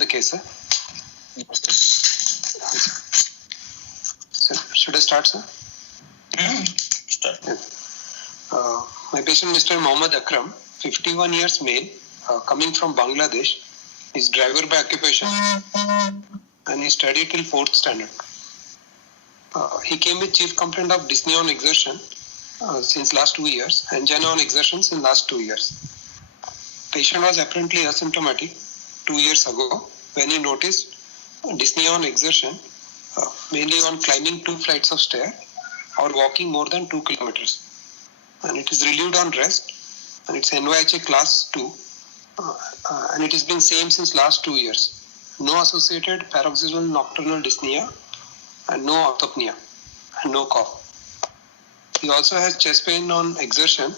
the case, sir? Sir, should I start, sir? Start. Yeah. My patient, Mr. Mohammad Akram, 51 years male, coming from Bangladesh. He's driver by occupation and he studied till 4th standard. He came with chief complaint of dyspnea on exertion since last 2 years and angina on exertions in last 2 years. Patient was apparently asymptomatic 2 years ago when he noticed dyspnea on exertion, mainly on climbing 2 flights of stairs or walking more than 2 kilometers. And it is relieved on rest and it's NYHA class 2 and it has been same since last 2 years. No associated paroxysmal nocturnal dyspnea and no orthopnea and no cough. He also has chest pain on exertion,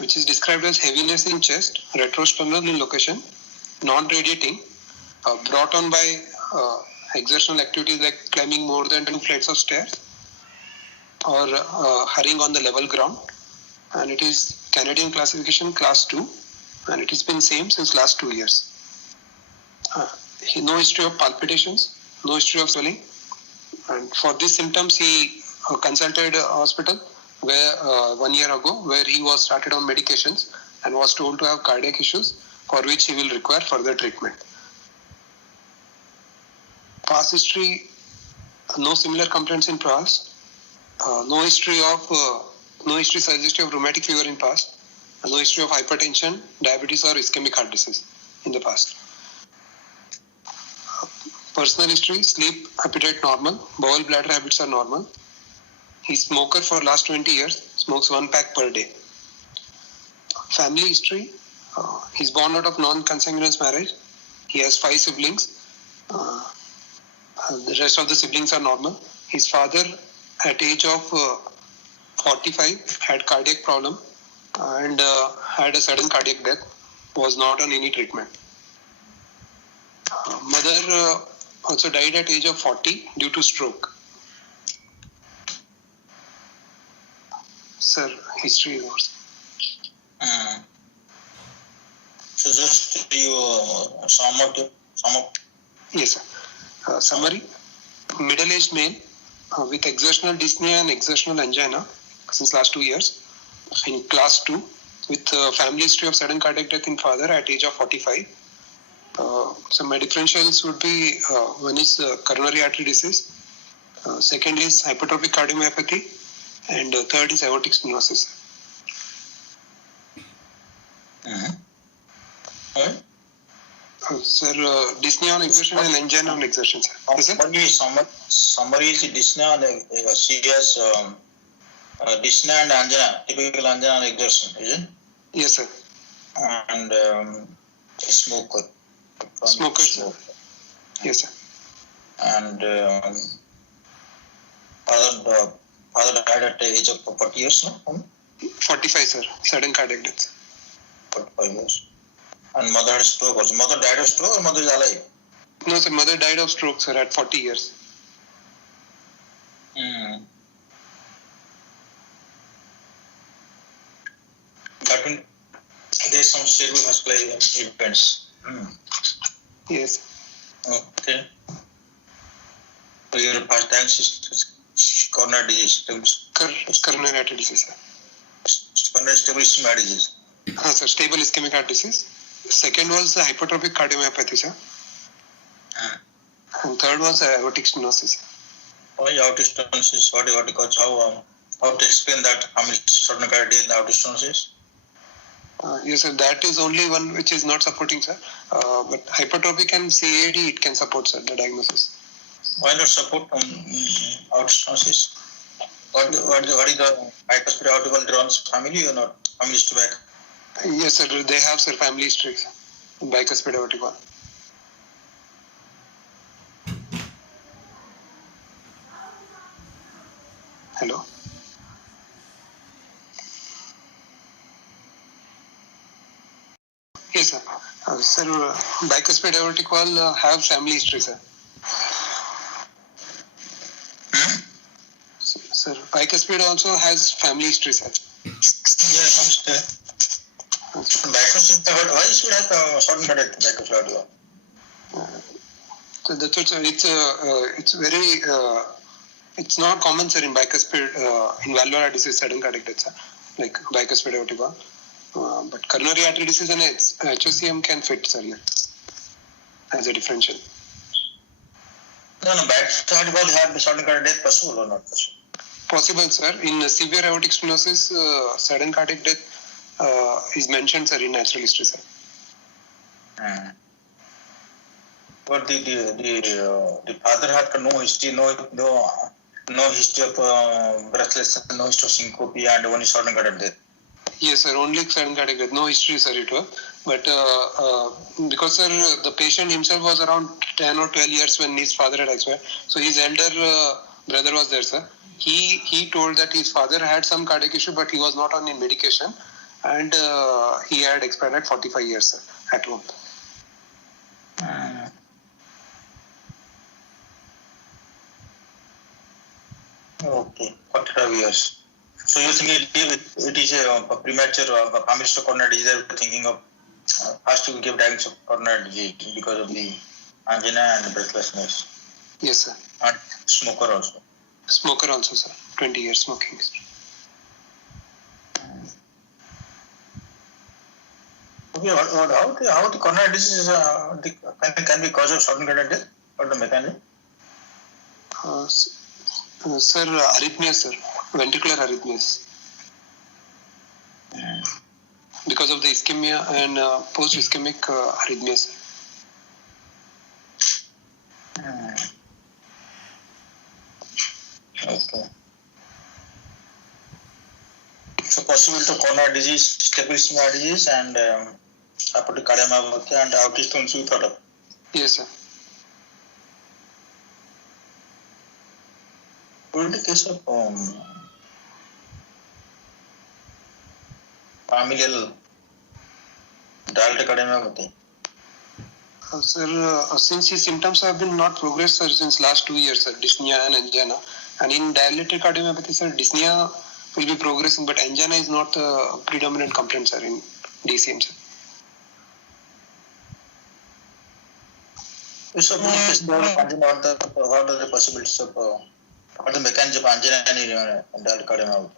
which is described as heaviness in chest, retrosternal in location, non-radiating, brought on by exertional activities like climbing more than 2 flights of stairs or hurrying on the level ground. And it is Canadian classification class 2 and it has been same since last 2 years. No history of palpitations, no history of swelling. And for these symptoms, he consulted a hospital where 1 year ago, where he was started on medications and was told to have cardiac issues for which he will require further treatment. Past history, no similar complaints in past. No history suggestive of rheumatic fever in past. No history of hypertension, diabetes or ischemic heart disease in the past. Personal history, sleep, appetite normal, bowel bladder habits are normal. He's smoker for last 20 years, smokes 1 pack per day. Family history, he's born out of non-consanguineous marriage. He has 5 siblings. The rest of the siblings are normal. His father at age of 45 had cardiac problem and had a sudden cardiac death, was not on any treatment. Mother also died at age of 40 due to stroke. Sir, history was. So just you sum up. Yes, sir. Summary: middle-aged male with exertional dyspnea and exertional angina since last 2 years in class 2 with family history of sudden cardiac death in father at age of 45. So my differentials would be one is coronary artery disease, second is hypertrophic cardiomyopathy, and third is aortic stenosis. Sir, dyspnea on exertion and angina on exertion, sir. Summary is dyspnea on CS, dyspnea and angina, typical angina on exertion, is it? Yes, sir. And smoker. Smoker, sir. Yes, sir. And father died at the age of 40 years, no? 45, sir. Sudden cardiac death. 45 years. And mother had stroke also. Mother died of stroke or mother is alive? No, sir. Mother died of stroke, sir, at 40 years. That means there is some cerebral vascular events. Yes. Okay. So your past diagnosis is coronary disease. Coronary artery disease, sir. Coronary stable ischemic disease. Sir, stable ischemic heart disease. Second was the hypertrophic cardiomyopathy, sir. And third was aortic stenosis. Why aortic stenosis? What it causes? How to explain that? How many sudden cardiac death in aortic stenosis? Yes, sir. That is only one which is not supporting, sir. But hypertrophic and CAD, it can support, sir, the diagnosis. Why not support aortic stenosis? What is the bicuspid aortic valve family or not? Family history back? Yes, sir. They have, sir, family history, bicuspid aortic valve. Hello. Yes, sir. Sir, bicuspid aortic valve have family history, sir. Sir, bicuspid also has family history, sir. Yeah, comes there. Bicuspid, why should have sudden cardiac bicuspid aortic valve? So that's what, sir. It's very it's not common, sir, in bicuspid in valvular disease, sudden cardiac death, sir, like bicuspid aorta. But coronary artery disease and HOCM can fit, sir, here as a differential. No, bicuspid will have sudden cardiac death possible or not possible? Possible, sir. In severe aortic stenosis, sudden cardiac death is mentioned, sir, in natural history, sir. But the father had no history, no history of breathlessness, no history of syncope, and only sudden cardiac death. Yes, sir. Only sudden cardiac death. No history, sir. It was, but because, sir, the patient himself was around 10 or 12 years when his father had expired. So his elder brother was there, sir. He told that his father had some cardiac issue, but he was not on any medication, and he had expired at 45 years, sir, at home. Okay, 45 years. So you think it is a premature familial coronary disease? Thinking of first to give diagnosis of coronary disease because of the angina and breathlessness. Yes, sir. And smoker also. Smoker also, sir. 20 years smoking history. Okay, how the coronary disease can be cause of sudden cardiac death? What the mechanism? Sir, arrhythmias, sir. Ventricular arrhythmias. Because of the ischemia and post-ischemic arrhythmias. Okay. So possible to coronary disease, stabilism heart disease, and aortic cardiomyopathy and aortic stenosis you thought of? Yes, sir. In the case of familial dilated cardiomyopathy. Sir, since his symptoms have been not progressed, sir, since last 2 years, sir, dyspnea and angina. And in dilated cardiomyopathy, sir, dyspnea will be progressing, but angina is not a predominant complaint, sir, in DCM, sir. So, what are the possibilities of what the mechanism of angina and dilated cardiomyopathy?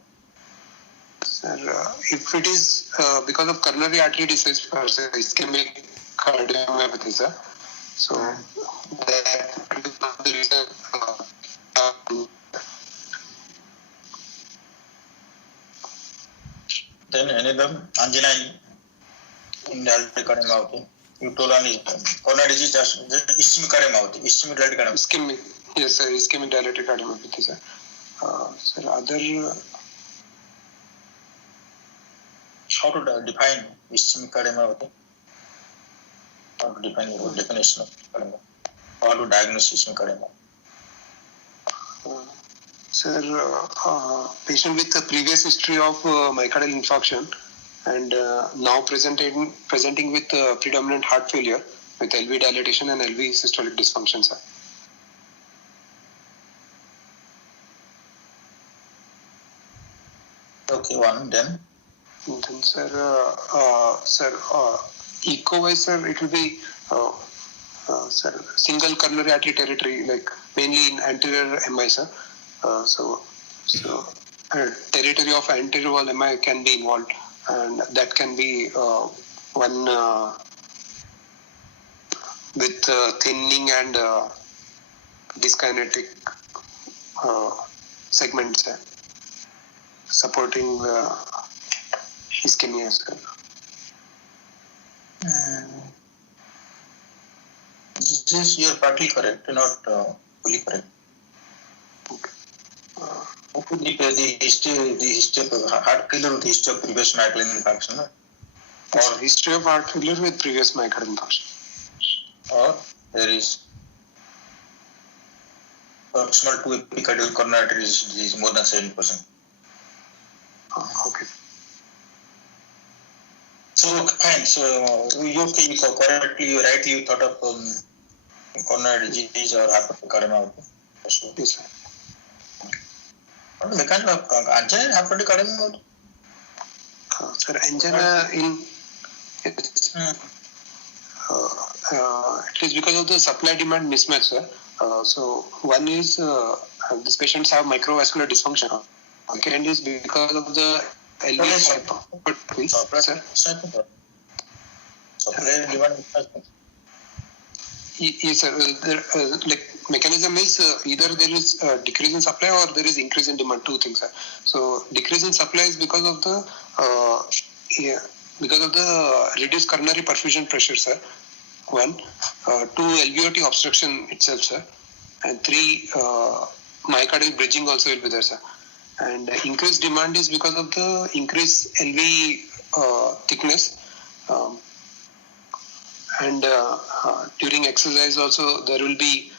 Sir, if it is because of coronary artery disease, sir, ischemic cardiomyopathy, sir. So that will be the reason. Then another angina in dilated cardiomyopathy. You told on coronary disease, just ischemic cardiomyopathy, ischemic dilated cardiomyopathy. Ischemic, yes, sir, ischemic dilated cardiomyopathy, sir. Sir, other. How to define ischemic cardiomyopathy? How to define your definition of cardiomyopathy? How to diagnose ischemic cardiomyopathy? Sir, patient with a previous history of myocardial infarction and now presenting with predominant heart failure with LV dilatation and LV systolic dysfunction, sir. Okay, one then. Then, sir, echo-wise, sir, it will be sir, single coronary artery territory, like mainly in anterior MI, sir. So territory of anterior wall MI can be involved, and that can be one with thinning and dyskinetic segments supporting ischemia, sir. This you are partly correct, not fully correct. Okay. The history of heart failure with history of previous myocardial infarction, no? Or history of heart failure with previous myocardial infarction. Or there is proximal to epicardial coronary artery disease more than 7%. Okay. So fine. So you correctly, rightly you thought of coronary disease or hypercardiomyopathy. Yes, sir. What mechanism of angina and hypercardiomyopathy? Sir, angina in It is because of the supply-demand mismatch, sir. So one is these patients have microvascular dysfunction. Second is because of the LV hypertrophy, sir. Supply demand. Yes, sir. Like mechanism is either there is decrease in supply or there is increase in demand. Two things, sir. So decrease in supply is because of the reduced coronary perfusion pressure, sir. One, two, LVOT obstruction itself, sir, and three, myocardial bridging also will be there, sir. And increased demand is because of the increased LV thickness. And during exercise also there will be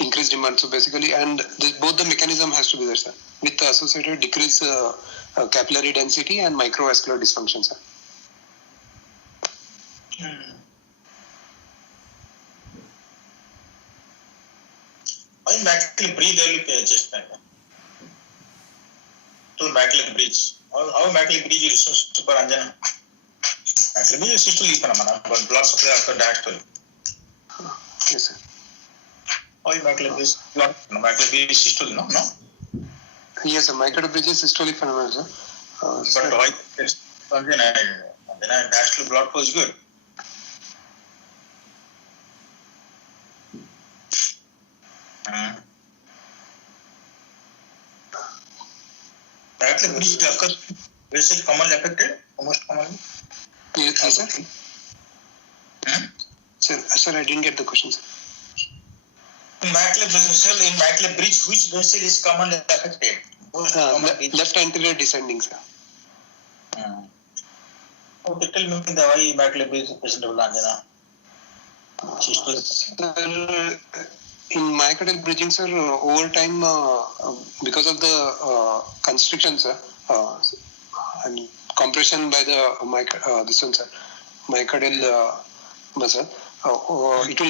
increased demand. So basically, and both the mechanism has to be there, sir, with the associated decreased capillary density and microvascular dysfunction, sir. Why McLean bridge only chest pain? To McLean bridge. How McLean bridge is super anjana? McLean bridge is systole is panamana, but blood supply after diastole. Yes, sir. Why McLean bridge? McLean bridge is systole, no? Yes, sir. Myocardial bridge is systolic phenomenon, sir. But why then diastole blood flow is good. McLean bridge occurs basic commonly affected, most commonly. Yes, sir. Sir, I didn't get the question, sir. In McLean bridge, which vessel is commonly affected? Left anterior descending, sir. Okay, tell me why McLean bridge is presentable angina. In myocardial bridging, sir, over time, because of the constriction, sir, and compression by the myocardial muscle, it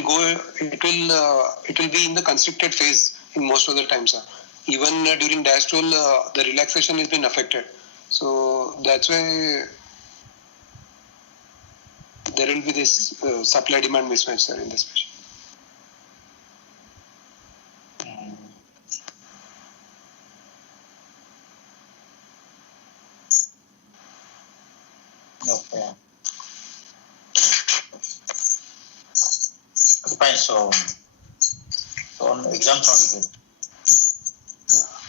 will be in the constricted phase in most of the time, sir. Even during diastole, the relaxation has been affected. So that's why there will be this supply-demand mismatch, sir, in this patient. Okay. Fine. So on exams,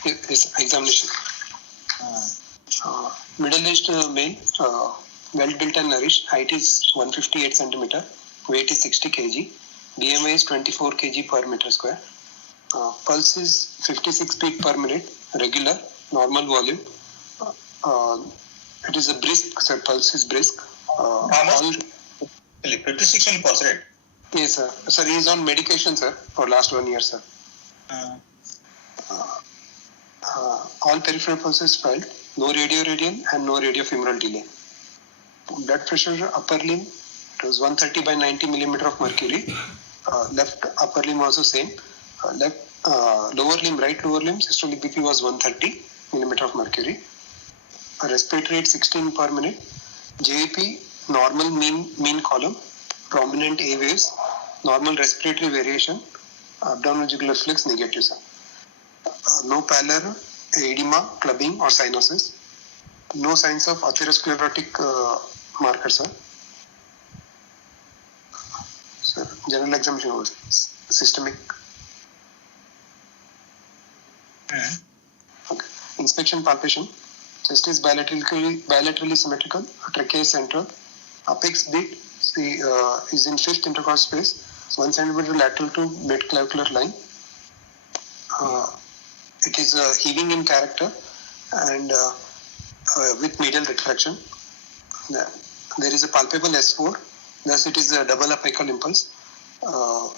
Yes, examination. Middle-aged male, well-built and nourished. Height is 158 centimeter. Weight is 60 kg. BMI is 24 kg per meter square. Pulse is 56 beat per minute. Regular, normal volume. It is a brisk, sir. Pulse is brisk. 56 only pulse rate. Yes, sir. Sir, he is on medication, sir, for last 1 year, sir. All peripheral pulses filed, no radial and no radiofemoral delay. Blood pressure, upper limb, it was 130 by 90 millimeter of mercury. Left upper limb also same. Lower limb, right lower limb, systolic BP was 130 millimeter of mercury. Respiratory rate 16 per minute. JAP, normal mean column, prominent A waves, normal respiratory variation, abdominal jugular reflex negative, sir. No pallor, edema, clubbing or cyanosis. No signs of atherosclerotic marker, sir. Sir, general examination was systemic. Okay. Inspection palpation. Chest is bilaterally symmetrical. Trachea is central. Apex beat is in fifth intercostal space, 1 centimeter lateral to mid-clavicular line. It is heaving in character and with medial retraction. There is a palpable S4, thus it is a double apical impulse. No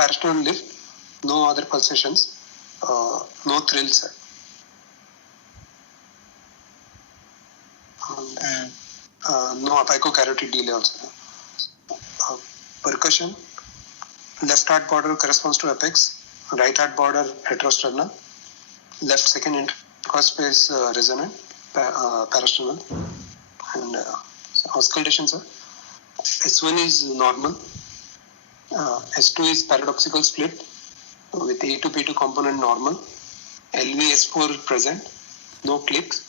parasternal lift, no other pulsations, no thrills. No apicocarotid delay also. Percussion, left heart border corresponds to apex, right heart border retrosternal, left second intercostal space resonant, parasternal, and auscultation, sir. S1 is normal. S2 is paradoxical split with A to P2 component normal. LV-S4 present, no clicks.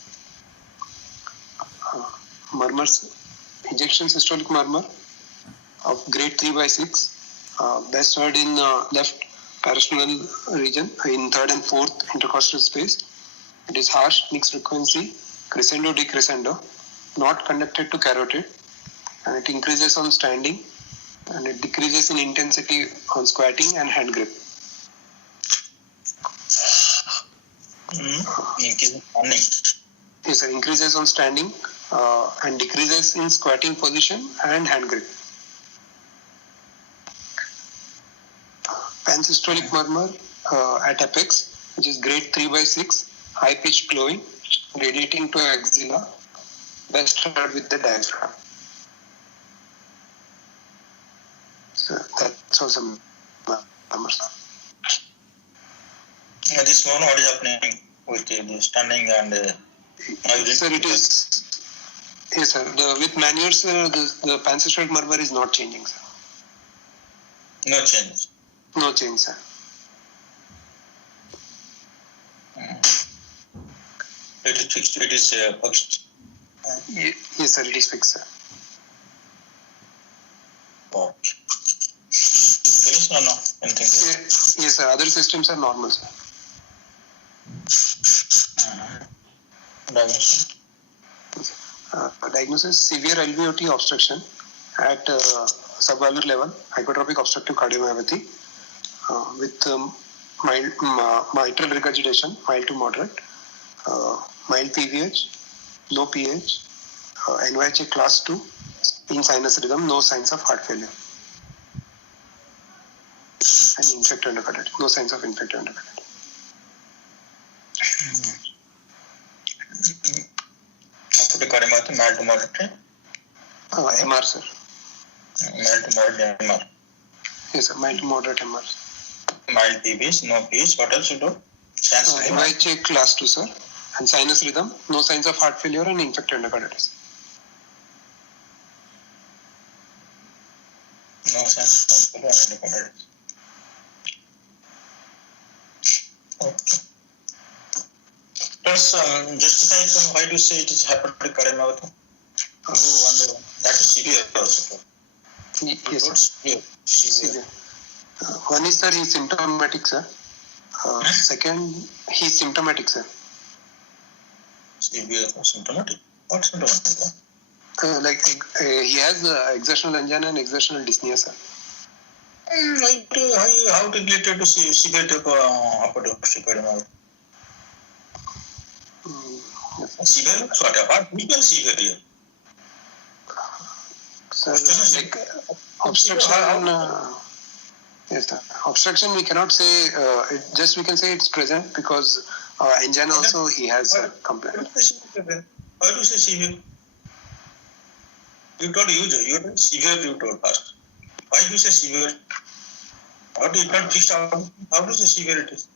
Murmurs, ejection systolic murmur of grade 3/6, best heard in left parasternal region in third and fourth intercostal space. It is harsh, mixed frequency, crescendo decrescendo, not conducted to carotid, and it increases on standing and it decreases in intensity on squatting and hand grip. Yes, sir, increases on standing and decreases in squatting position and hand grip. Pansystolic murmur at apex, which is grade 3/6, high pitched blowing, radiating to axilla, best heard with the diaphragm. So that's also murmurs. This one, what is happening with the standing and sir, it is. Yes, sir. With Meniere's, the pansystolic murmur is not changing, sir. No change. No change, sir. It is fixed. It is fixed. Yes, sir. It is fixed, sir. Okay. Finish or no? Anything? Yes, sir. Other systems are normal, sir. Diagnosis. Diagnosis: severe LVOT obstruction at subvalvular level, hypertrophic obstructive cardiomyopathy with mild mitral regurgitation, mild to moderate, mild PVH, no PH, NYHA class 2 in sinus rhythm, no signs of heart failure, and infective endocarditis, no signs of infective endocarditis. Cardiomyopathy, mild to moderate. MR, sir. Mild to moderate MR. Yes, sir. Mild to moderate MR. Mild PVs, no PVs. What else you do? NYHA class 2, sir. And sinus rhythm, no signs of heart failure and infective endocarditis. No signs of heart failure and endocarditis. Okay. Plus, justify why do you say it is hypertrophic cardiomyopathy? That is severe also. Yes, sir. Severe. One is, sir, he is symptomatic, sir. Second, he is symptomatic, sir. Severe symptomatic? What symptomatic? He has exertional angina and exertional dyspnea, sir. How to related to severe type hypertrophic cardiomyopathy? Severe? What? We can severe here. Sir, obstruction. Yes, sir. Obstruction, we cannot say. We can say it's present because angina also he has a complaint. Why do you say severe? You told severe. You told first. Why do you say severe? How do you not fix out? How do you say severe it is?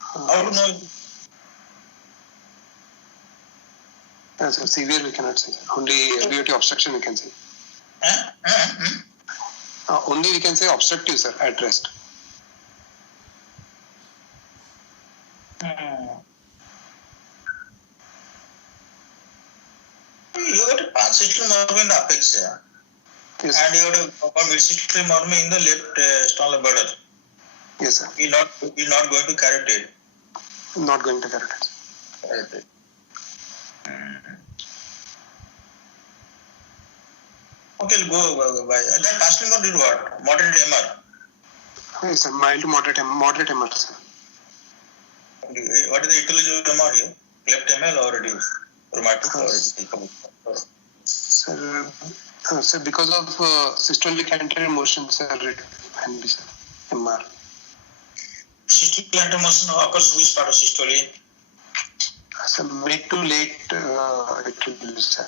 How do you know? Yes, sir. Severe we cannot say. Only LVOT obstruction we can say. Only we can say obstructive, sir, at rest. You got a pansystolic murmur in the apex, yes, and you got a midsystolic murmur in the left sternal border. Yes, sir. You're not going to carotid. Not going to carotid. Carotid. Okay, go by. That pansystolic murmur did what? Moderate MR. Yes, sir. Mild to moderate MR, sir. What is the etiology of MR here? Left ML or it is rheumatic or it is? Sir, because of systolic anterior motion, sir, it can be, sir, MR. Systolic anterior motion occurs which part of systole? So mid to late, it will be, sir.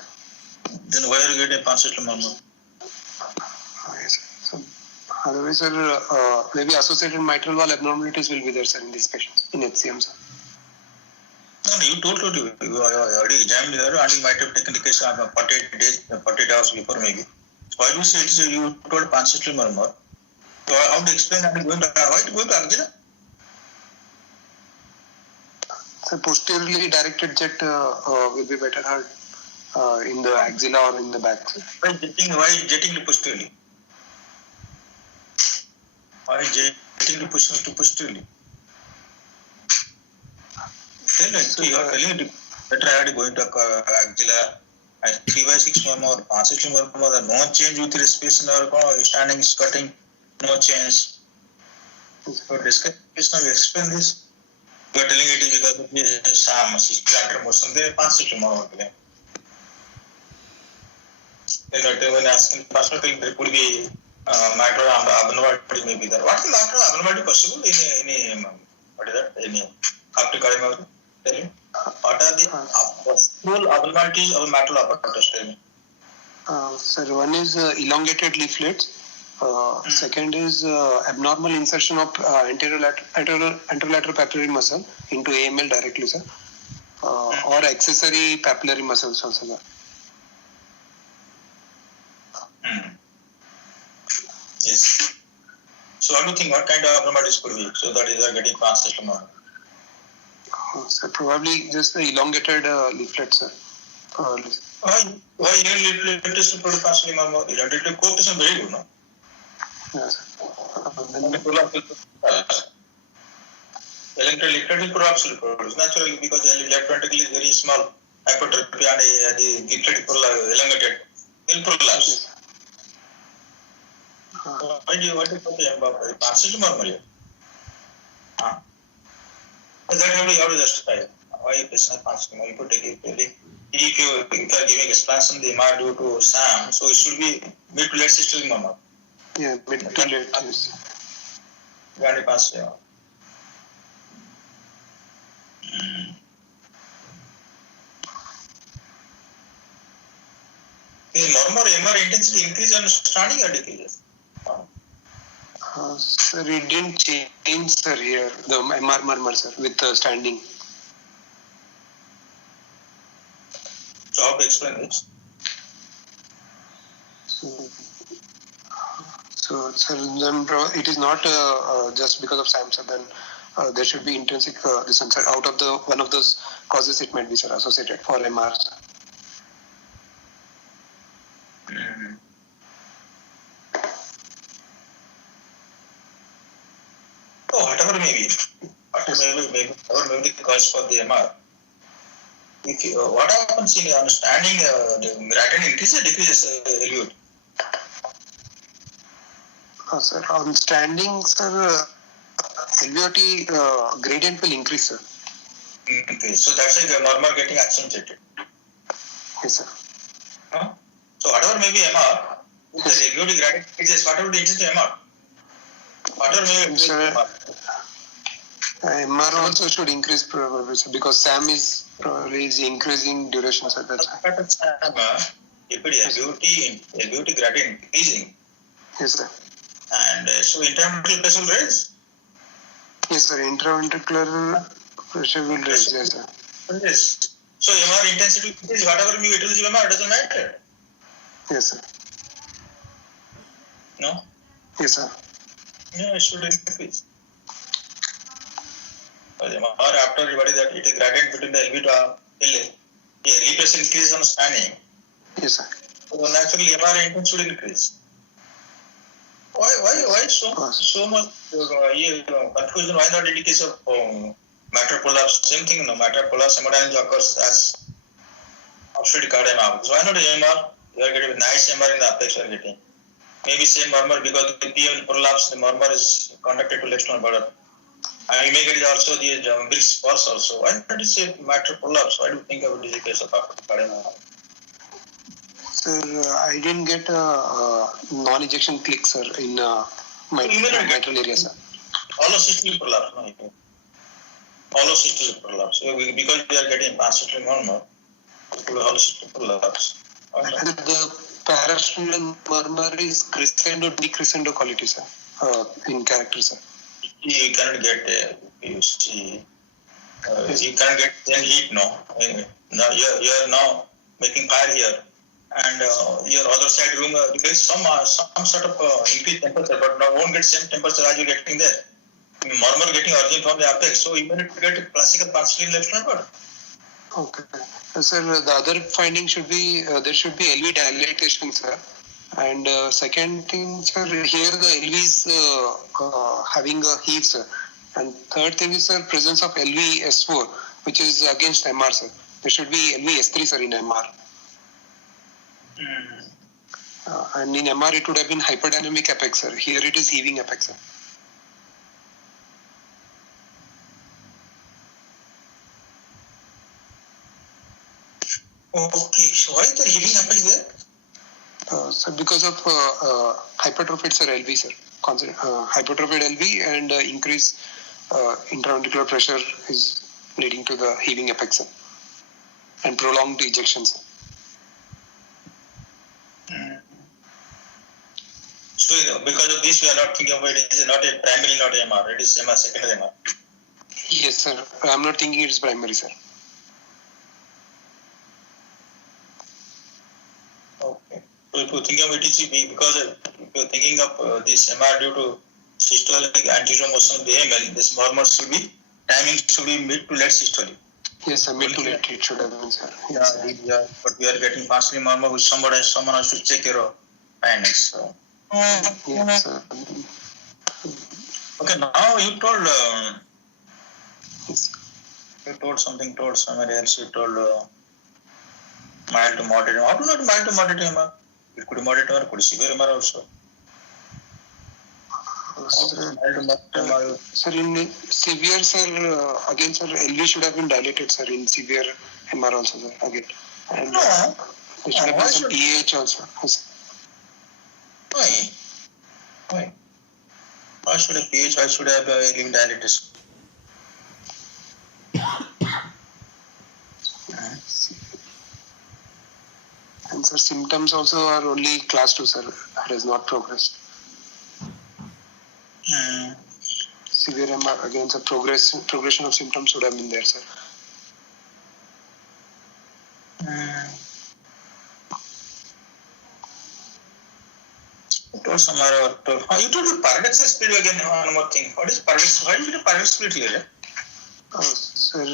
Then why are you getting a pansystolic murmur? Yes, sir. So otherwise, sir, maybe associated mitral valve abnormalities will be there, sir, in these patients in HCM, sir. No, no, you told you already examined there and you might have taken the case 48 days, 48 hours before maybe. So why do you say you told pancreatic murmur? So how to explain that? Why to go to Angela? So posteriorly directed jet will be better heard in the axilla or in the back. Why jetting to posteriorly? Why jetting to posteriorly? You are telling it better I had to go into axilla. 3/6 murmur, pancreatic murmur, no change with respect to standing, squatting, no change. So discuss explain this. You are telling it is because of the SAM, plantar motion, they pancreatic murmur. Then when asking pancreatic, there could be matter abnormality may be there. What is matter abnormality possible in what is that? In optic cardiomyopathy? Tell me. What are the possible abnormalities of matter apparatus? Tell me. Sir, one is elongated leaflets. Second is abnormal insertion of anterolateral papillary muscle into AML directly, sir. Or accessory papillary muscles also, sir. Yes. So what do you think? What kind of abnormalities could be? So that is getting pancreatic murmur. So probably just the elongated leaflet, sir. Why leaflet is to produce pancreatic murmur? Elongated coat is very good, no? Yes. Electrical leaflet will probably produce naturally because the left ventricle is very small. Hypertrophy and the leaflet elongated. Will prolapse. Why do you want to put the pancreatic murmur? That how to justify. Why patient pancreatic murmur? You could take it. If you are giving expansion, the MR due to SAM, so it should be mid to late systolic murmur. Yeah, mid to late, yes. Very fast, yeah. Is normal MR intensity increase on standing or decrease? Sir, it didn't change, sir, here, the MR murmur, sir, with standing. So how to explain this? So sir, then it is not just because of SAM, sir, then there should be intrinsic distance, sir. Out of the one of those causes it might be, sir, associated for MR. Oh, whatever may be. Whatever may be the cause for the MR. If you, what happens in understanding the gradient increases or decreases LVOT? Sir, on standing, sir, LVOT gradient will increase, sir. Increase. So that's why the murmur getting accentuated. Yes, sir. So whatever may be MR, if the LVOT gradient increases, whatever the intensity MR? Whatever may be MR. MR also should increase probably, sir, because SAM is probably increasing duration, sir. That's why. If it is LVOT gradient increasing. Yes, sir. And so intraventricular pressure will raise? Yes, sir. Intraventricular pressure will raise, yes, sir. Yes. So MR intensity increase, whatever may be it will MR, doesn't matter. Yes, sir. No? Yes, sir. Yeah, it should increase. Or after everybody that it is gradient between the LV to LA. Yeah, repressure increase on standing. Yes, sir. So naturally MR intensity should increase. Why so much confusion? Why not in the case of matter prolapse? Same thing, no matter prolapse sometimes occurs as obstructive cardiomyopathy. So why not MR? You are getting a nice MR in the apex you are getting. Maybe same murmur because the PM prolapse, the murmur is conducted to left border. And you may get also the big pulse also. Why not you say matter prolapse? Why do you think about this case of cardiomyopathy? Sir, I didn't get a non-ejection click, sir, in my mitral area, sir. Hollow-systolic prolapse, no? Hollow-systolic prolapse. Because we are getting pancreatic murmur, hollow-systolic prolapse. The parasternal murmur is crescendo, decrescendo quality, sir, in character, sir. You cannot get you see. You can't get any heat now. Now you're now making fire here, and your other side room there is some sort of increased temperature, but now won't get same temperature as you're getting there. Murmur getting origin from the apex, so you need to get a classical partially left hand. Okay. Sir, the other finding should be there should be LV dilatation, sir. And second thing, sir, here the LV is having a heave, sir. And third thing is, sir, presence of LV S4, which is against MR, sir. There should be LV S3, sir, in MR. And in MR, it would have been hyperdynamic apex, sir. Here it is heaving apex, sir. Okay, so why is the heaving apex there? Sir, because of hypertrophied, sir, LV, sir. Hypertrophied LV and increased intraventricular pressure is leading to the heaving apex, sir. And prolonged ejections. So because of this, we are not thinking about it is not a primary, not a MR. It is MR, secondary MR. Yes, sir. I am not thinking it is primary, sir. Okay. So if you think of ETC, because if you are thinking of this MR due to systolic anterior motion of the AML, this murmur should be, timing should be mid to late systolic. Yes, sir. Mid to late it should have been, sir. Yes, yeah, but we are getting partially murmur which someone has to check your findings. So. Yes, sir. Okay, now you told Yes. you told somebody else. You told mild to moderate. How do not mild to moderate MR? It could be moderate MR, could be severe MR also. Sir, in severe, sir, again, sir, LV should have been dilated, sir, in severe MR also, sir, again. And there should have been some pH also. Yes. Why? Why should a pH? Why should I have a LV dilatation? And sir, symptoms also are only class 2, sir. It has not progressed. Severe MR, again, sir, progression of symptoms would have been there, sir. You told somewhere, you told paradoxal split again, one more thing. What is paradox? Why do you do paradox split here? Sir,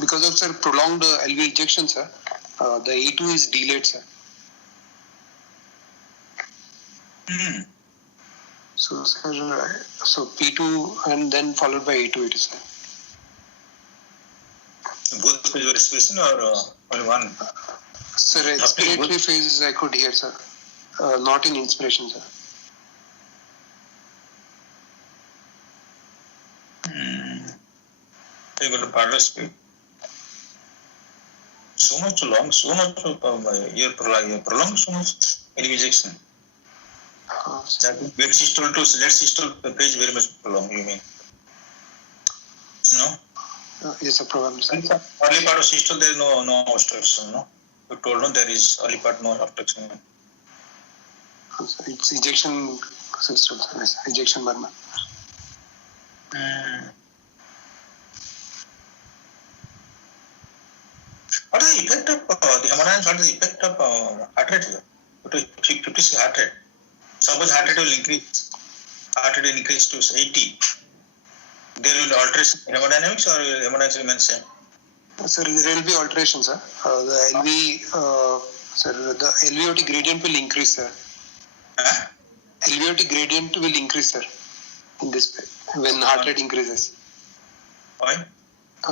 because of, sir, prolonged LV ejection, sir, the A2 is delayed, sir. So, sir, so P2 and then followed by A2 it is, sir. Both phase of respiration or only one? Sir, respiratory phase I could hear, sir. Not in inspiration, sir. You got to paradox split. So much long, year prolonged so much LV ejection. Late systole to late systole phase very much prolonged, you mean? No? Yes, sir, probably, sir. Early part of systole there is no obstruction, no? You told no, there is early part no obstruction. It's ejection system, sir. Yes, ejection murmur. What is the effect of the hemodynamics? What is the effect of heart rate here? 56 heart rate. Suppose heart rate will increase. Heart rate will increase to 80. There will be alteration in hemodynamics or hemodynamics remain same? Sir, there will be alteration, sir. The LV, sir, the LVOT gradient will increase, sir. LVOT gradient will increase, sir, in this when heart rate increases. Why?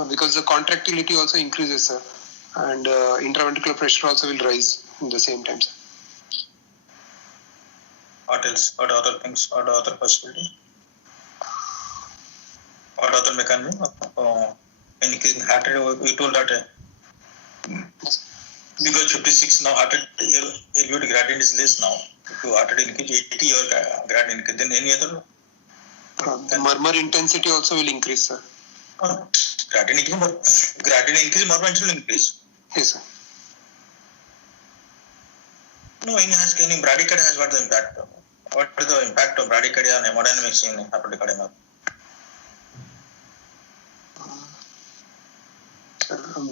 Because the contractility also increases, sir, and intraventricular pressure also will rise in the same time, sir. What else? What other things? What other possibilities? What other mechanism? Increasing heart rate, we told that because 56 now heart rate, LVOT gradient is less now. If you heart rate increase 80 or gradient increase, then any other? The murmur intensity also will increase, sir. Gradient increase, murmur intensity will increase. Yes, sir. No, any bradycardia has what the impact? What is the impact of bradycardia on hemodynamics in hypertrophic cardiomyopathy?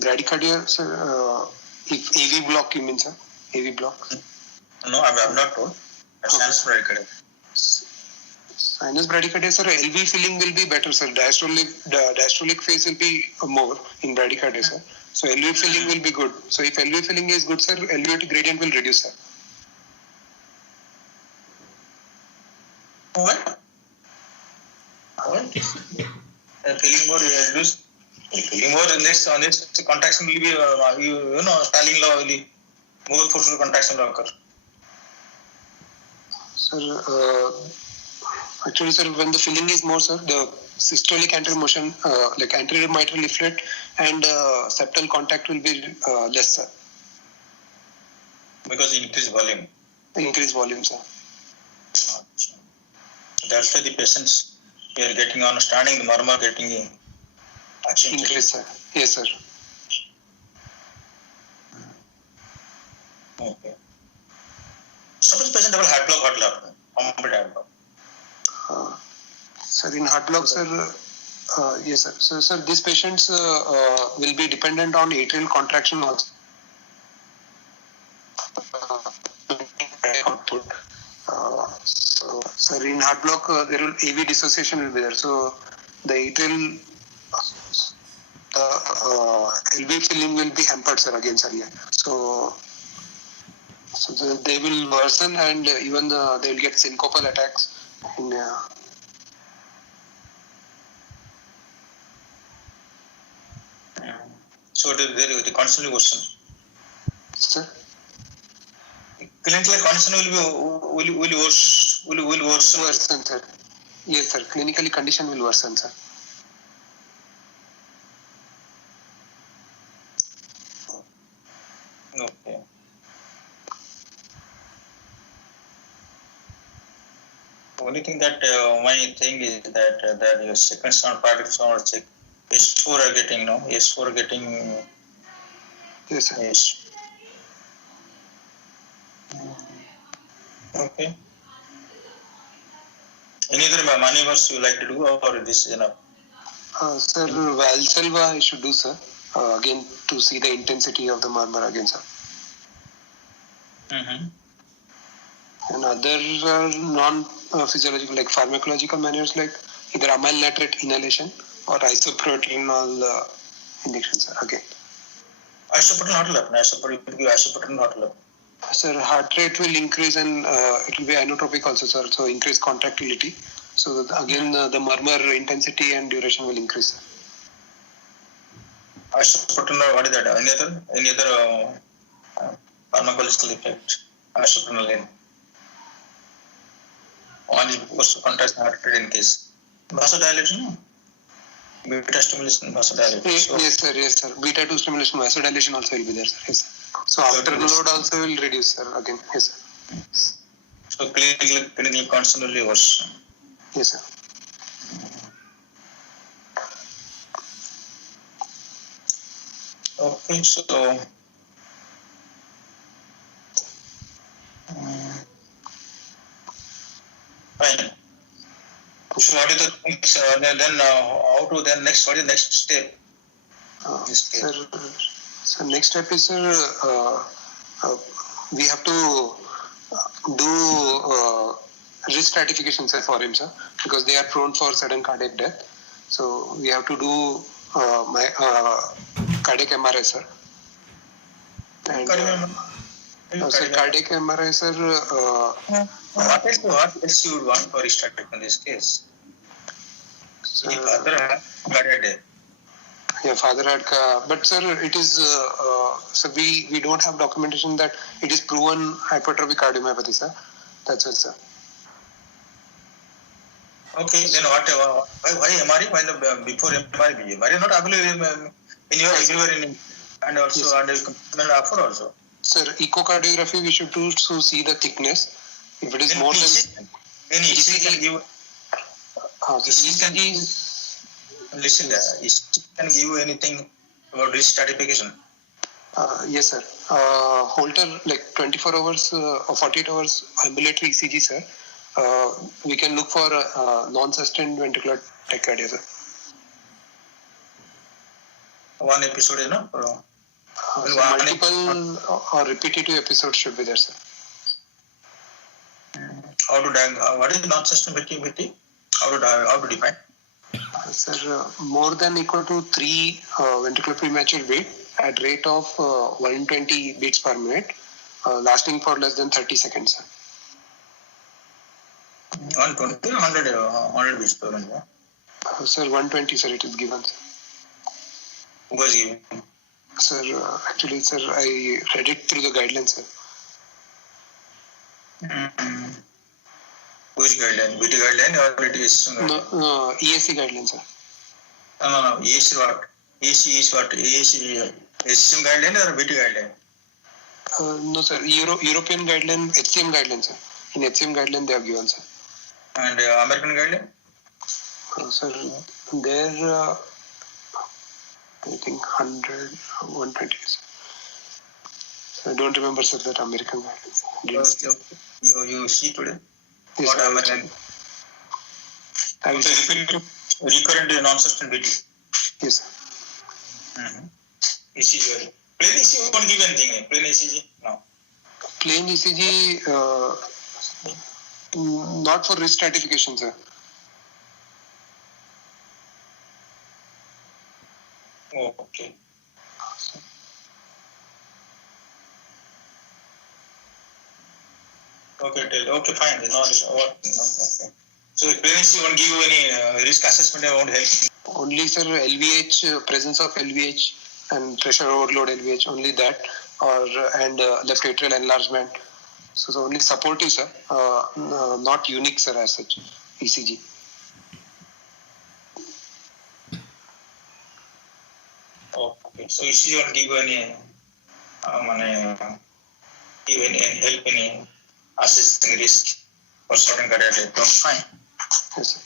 bradycardia, sir, if AV block, you mean, sir? AV block? No, I'm not told. Sinus bradycardia. Sinus bradycardia, sir, LV filling will be better, sir. Diastolic phase will be more in bradycardia, sir. So LV filling will be good. So if LV filling is good, sir, LVOT gradient will reduce, sir. What? Feeling more reduced. Feeling more next on this contraction will be Stalin law will be more forceful contraction will occur. Sir, actually, sir, when the filling is more, sir, the systolic anterior motion, like anterior mitral leaflet and septal contact will be less, sir. Because increased volume. Increased volume, sir. That's why the patients we are getting on standing, the murmur getting increase, sir. Yes, sir. Okay. Suppose patient have heart block, complete heart block. Sir, in heart block, sir, yes, sir. So, sir, these patients will be dependent on atrial contraction also. So, sir, in heart block, there will AV dissociation will be there. So, the atrial LV filling will be hampered, sir, again, sir. Yeah. So they will worsen and even they will get syncopal attacks. So the condition will worsen. Sir? Clinical condition will worsen. Worsen, sir. Yes, sir. Clinically condition will worsen, sir. Okay. Only thing that my thing is that your second sound particle sound check S4 are getting S4 getting. Yes, sir. Yes. Okay. Any other maneuvers you like to do or this is enough? Sir, Valsalva I should do, sir. Again to see the intensity of the murmur again, sir. Mm-hmm. And others are non-physiological, like pharmacological maneuvers, like either amyl nitrate inhalation or isoproterenol injection, sir. Again. Isoproterenol hot lab. Sir, heart rate will increase and it will be inotropic also, sir. So increase contractility. So again, the murmur intensity and duration will increase. Isoproterenol, what is that? Any other pharmacological effect? Isoproterenol. One is post contrast heart rate in case. Vasodilation. Beta stimulation, vasodilation. Yes, sir. Yes, sir. Beta 2 stimulation, vasodilation also will be there, sir. Yes, sir. So afterload also will reduce, sir. Again, yes, sir. So clinical concern will be worse. Yes, sir. Okay, so fine. So what is the next? Then how to then next? What is the next step? Sir, next step is, sir, we have to do risk stratification, sir, for him, sir, because they are prone for sudden cardiac death. So we have to do cardiac MRI, sir. And sir, cardiac MRI, sir. What else you would want for risk stratification in this case? Father had cardiac death. Yeah, father had, but sir, it is, so we don't have documentation that it is proven hypertrophic cardiomyopathy, sir. That's it, sir. Okay, then what? Why MRI? Why the before MRI? MRI not available anywhere in and also and after also. Sir, echocardiography we should do to see the thickness. If it is more than ECG can give. ECG. Listen, ECG can give you anything about risk stratification. Yes, sir. Holter, like 24 hours or 48 hours ambulatory ECG, sir. We can look for non-sustained ventricular tachycardia, sir. one episode, you know. So multiple or repetitive episodes should be there, sir. How to what is non-sustainability? How to define? Sir, more than equal to 3 ventricular premature beat at rate of 120 beats per minute, lasting for less than 30 seconds, sir. 120 or 100 beats per minute? Sir, 120, sir, it is given, sir. Who was given? Sir, actually, sir, I read it through the guidelines, sir. Which guideline? BT guideline or it is? No, ESC guidelines, sir. No. ESC what? ESC is what? ESC SCM guideline or BT guideline? No, sir. European guideline, HCM guidelines, sir. In HCM guideline, they have given, sir. And American guideline? Sir, there, I think 100, 120. So I don't remember, sir, that American guidelines. You see today? Yes, What sir. American? I will see. Recurrent non-sustainability. Yes, sir. ECG. Plain ECG won't give anything. Plain ECG? No. Plain ECG, not for risk stratification, sir. Oh, okay. Okay, fine. No, okay. So plain ECG won't give you any risk assessment. It won't help. Only, sir, LVH, presence of LVH and pressure overload LVH, only that, and left atrial enlargement. So only supportive, sir, not unique, sir, as such, ECG. Okay, so ECG won't give you any, even help any assessing risk for certain cardiac death. Fine. Yes, sir.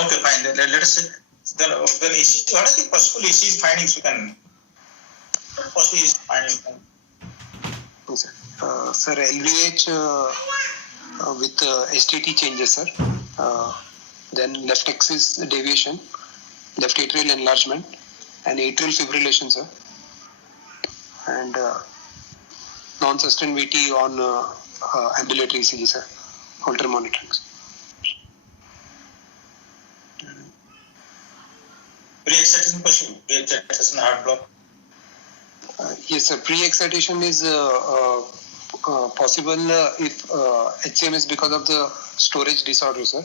Okay, fine. Let us see. Then ECG, what are the possible ECG findings you can? Possible ECG findings. Yes, sir. Sir, LVH with STT changes, sir. Then left axis deviation, left atrial enlargement, and atrial fibrillation, sir. And non-sustained VT on ambulatory ECG, sir. Holter monitoring. Pre-excitation possible. Pre-excitation heart block. Yes, sir. Pre-excitation is possible if HCM is because of the storage disorder, sir,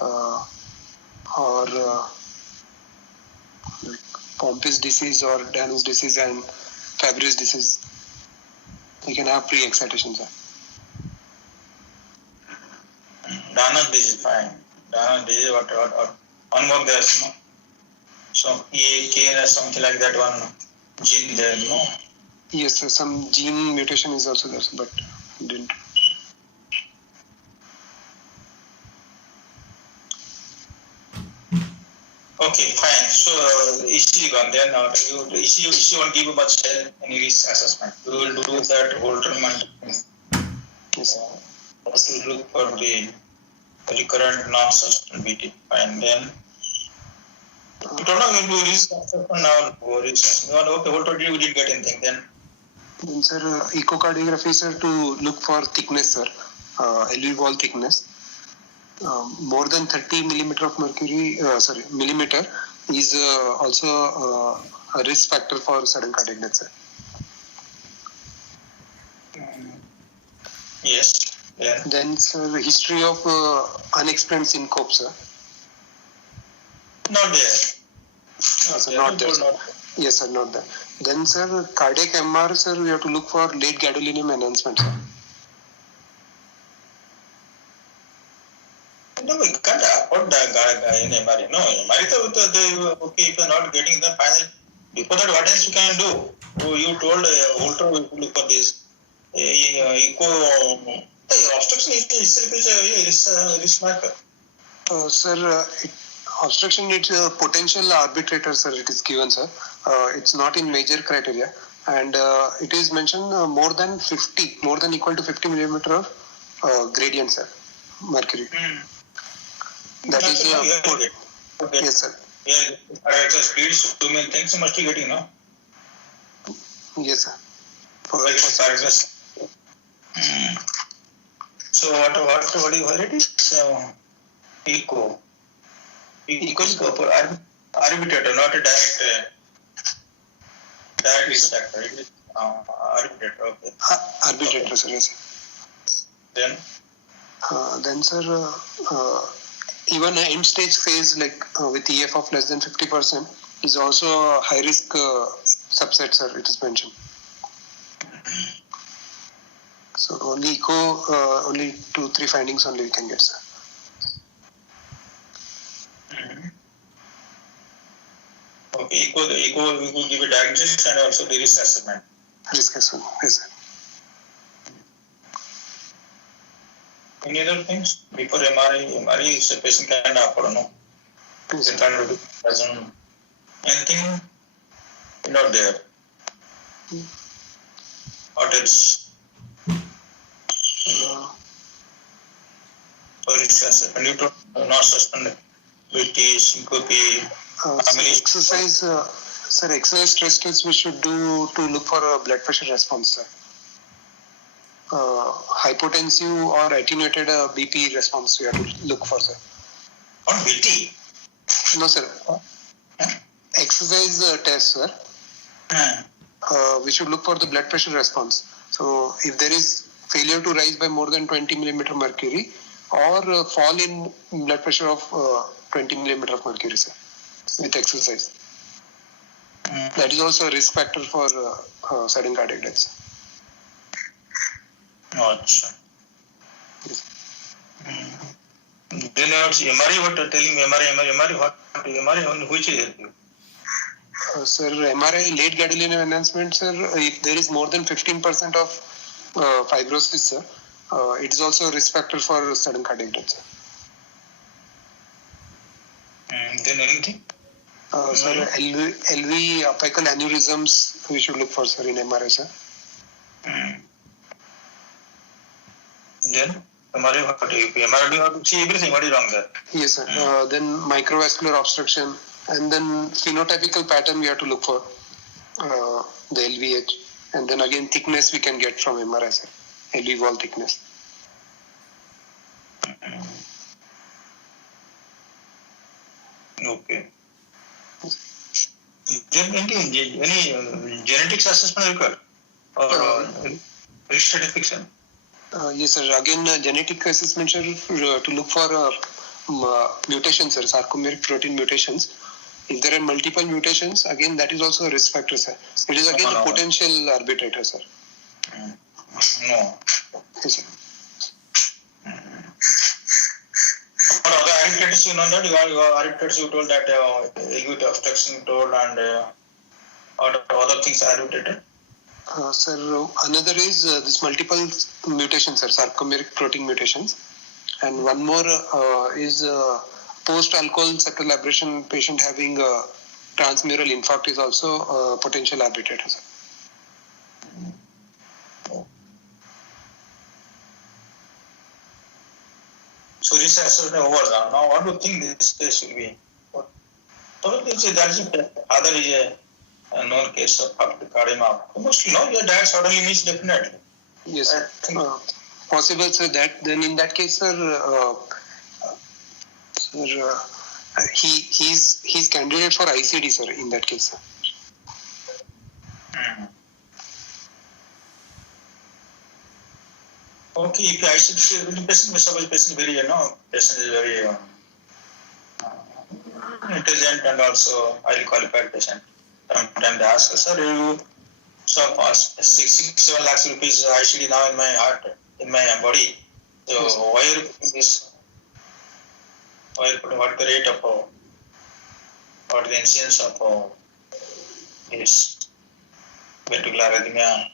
or Pompe's disease or Danos disease and Fabry's disease. You can have pre-excitation, sir. Danos disease, fine. Danos disease, what? One more there, no? So EAK or something like that one gene there, no? Yes, sir. Some gene mutation is also there, but didn't. Okay, fine. So ECG gone there now. ECG won't give you much help in risk assessment. We will do that Holter monitoring. Yes. First we look for the recurrent non-sustained VT. Fine, then we don't know when to risk assessment now. Risk assessment. Okay, Holter we didn't get anything then. Then, sir, echocardiography, sir, to look for thickness, sir, LV wall thickness. More than 30 millimeter of mercury, millimeter is also a risk factor for sudden cardiac death, sir. Yes. Yeah. Then, sir, history of unexplained syncope, sir. Not there. Sir, not there, sir. Yes, sir, not there. Then, sir, cardiac MR, sir, we have to look for late gadolinium enhancement, sir. No, we can't afford in MRI. No, MRI, okay, if you are not getting the final, before that, what else you can do? Oh, you told Holter we look for this. Echo, obstruction itself is a risk marker. Sir, obstruction is a potential arbitrator, sir, it is given, sir. It's not in major criteria. And it is mentioned more than equal to 50 millimeter of gradient, sir, mercury. That is Okay. yes, sir. Yeah, at the speed, so many things you must be getting, no? Yes, sir. Like service. So what is it? So eco is for arbitrator, not a direct sector. It is arbitrator. Okay. Arbitrator, sir. Yes. Then, sir, even an end stage phase like with EF of less than 50% is also a high risk subset, sir. It is mentioned. So only echo, only 2-3 findings only we can get, sir. Okay, echo we will give a diagnosis and also the risk assessment. Risk assessment, yes, sir. Any other things before MRI? MRI is a patient can afford, no? Yes, anything not there. What else? Risk assessment. You don't not suspend BT, syncope. Exercise, sir, exercise stress tests we should do to look for a blood pressure response, sir. Hypotensive or attenuated BP response we have to look for, sir. On BT? No, sir. Exercise test, sir. We should look for the blood pressure response. So if there is failure to rise by more than 20 millimeter mercury or fall in blood pressure of 20 millimeter of mercury, sir, with exercise. That is also a risk factor for sudden cardiac death. Yes. Then MRI, what are telling MRI, what which is it? Sir, MRI late gadolinium enhancement, sir, if there is more than 15% of fibrosis, sir, it is also a risk factor for sudden cardiac death, sir. Then anything? Sir, LV apical aneurysms we should look for, sir, in MRI, sir. Then MRI, MRI you have to see everything. What is wrong there? Yes, sir. Then microvascular obstruction, and then phenotypical pattern we have to look for the LVH, and then again thickness we can get from MRI, sir. LV wall thickness. Okay. Then any genetics assessment required or registered fiction? Yes, sir. Again, genetic assessment, sir, to look for mutations, sir, sarcomeric protein mutations. If there are multiple mutations, again, that is also a risk factor, sir. It is again a potential arbitrator, sir. No. Yes, sir. What other arbitrators you know that? You arbitrators you told that acute obstruction you told and other things arbitrated? Sir, another is this multiple mutations, sir, sarcomeric protein mutations. And one more is post-alcohol septal abrasion patient having transmural infarct is also a potential arbitrator, sir. So this is over now. What do you think this case will be? Probably that is other is a known case of cardiomyopathy. Mostly, no, your dad suddenly means definitely. Yes, sir. Possible, sir. That then in that case, sir, he's candidate for ICD, sir. In that case, sir. Okay, if I should say the patient is very, patient is very intelligent and also highly qualified patient. Sometimes they ask, sir, you so 6-7 lakhs rupees ICD now in my heart, in my body. So yes, why are you putting this? What the rate of what the incidence of this ventricular arrhythmia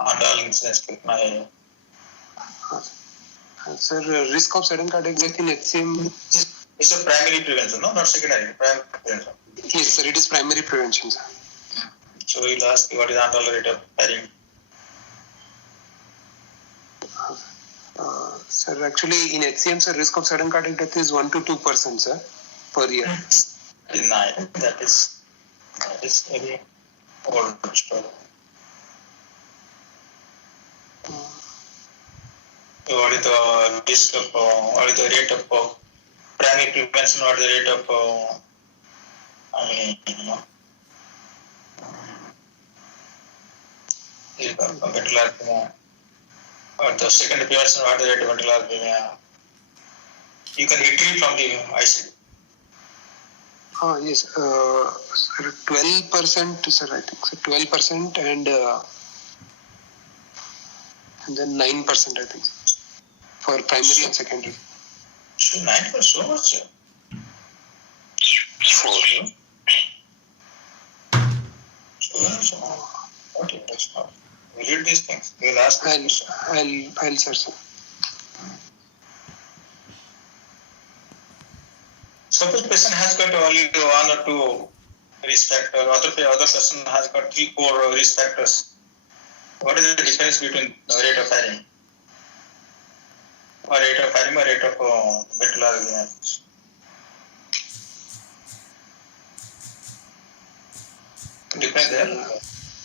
and all incidence कितना है? Sir, risk of sudden cardiac death in HCM. It's a primary prevention, no, not secondary. Primary prevention. Yes, sir. It is primary prevention, sir. So we'll ask what is the rate of carrying. Sir, actually in HCM, sir, risk of sudden cardiac death is 1 to 2%, sir, per year. Nine. That is very old story. What is the risk of, what is the rate of primary prevention, what is the rate of, ventricular arrhythmia, or the secondary prevention, what is the rate of ventricular arrhythmia? You can retrieve from the ICD. Yes, sir, 12%, sir, I think, so 12% and then 9%, I think, for primary and secondary. So 9%, so much. Okay, that's not. We read these things. We'll ask this question. I'll search, sir. Suppose person has got only 1 or 2 risk factors, other person has got 3-4 risk factors. What is the difference between rate of firing? Or rate of ventricular arrhythmia? Depends there.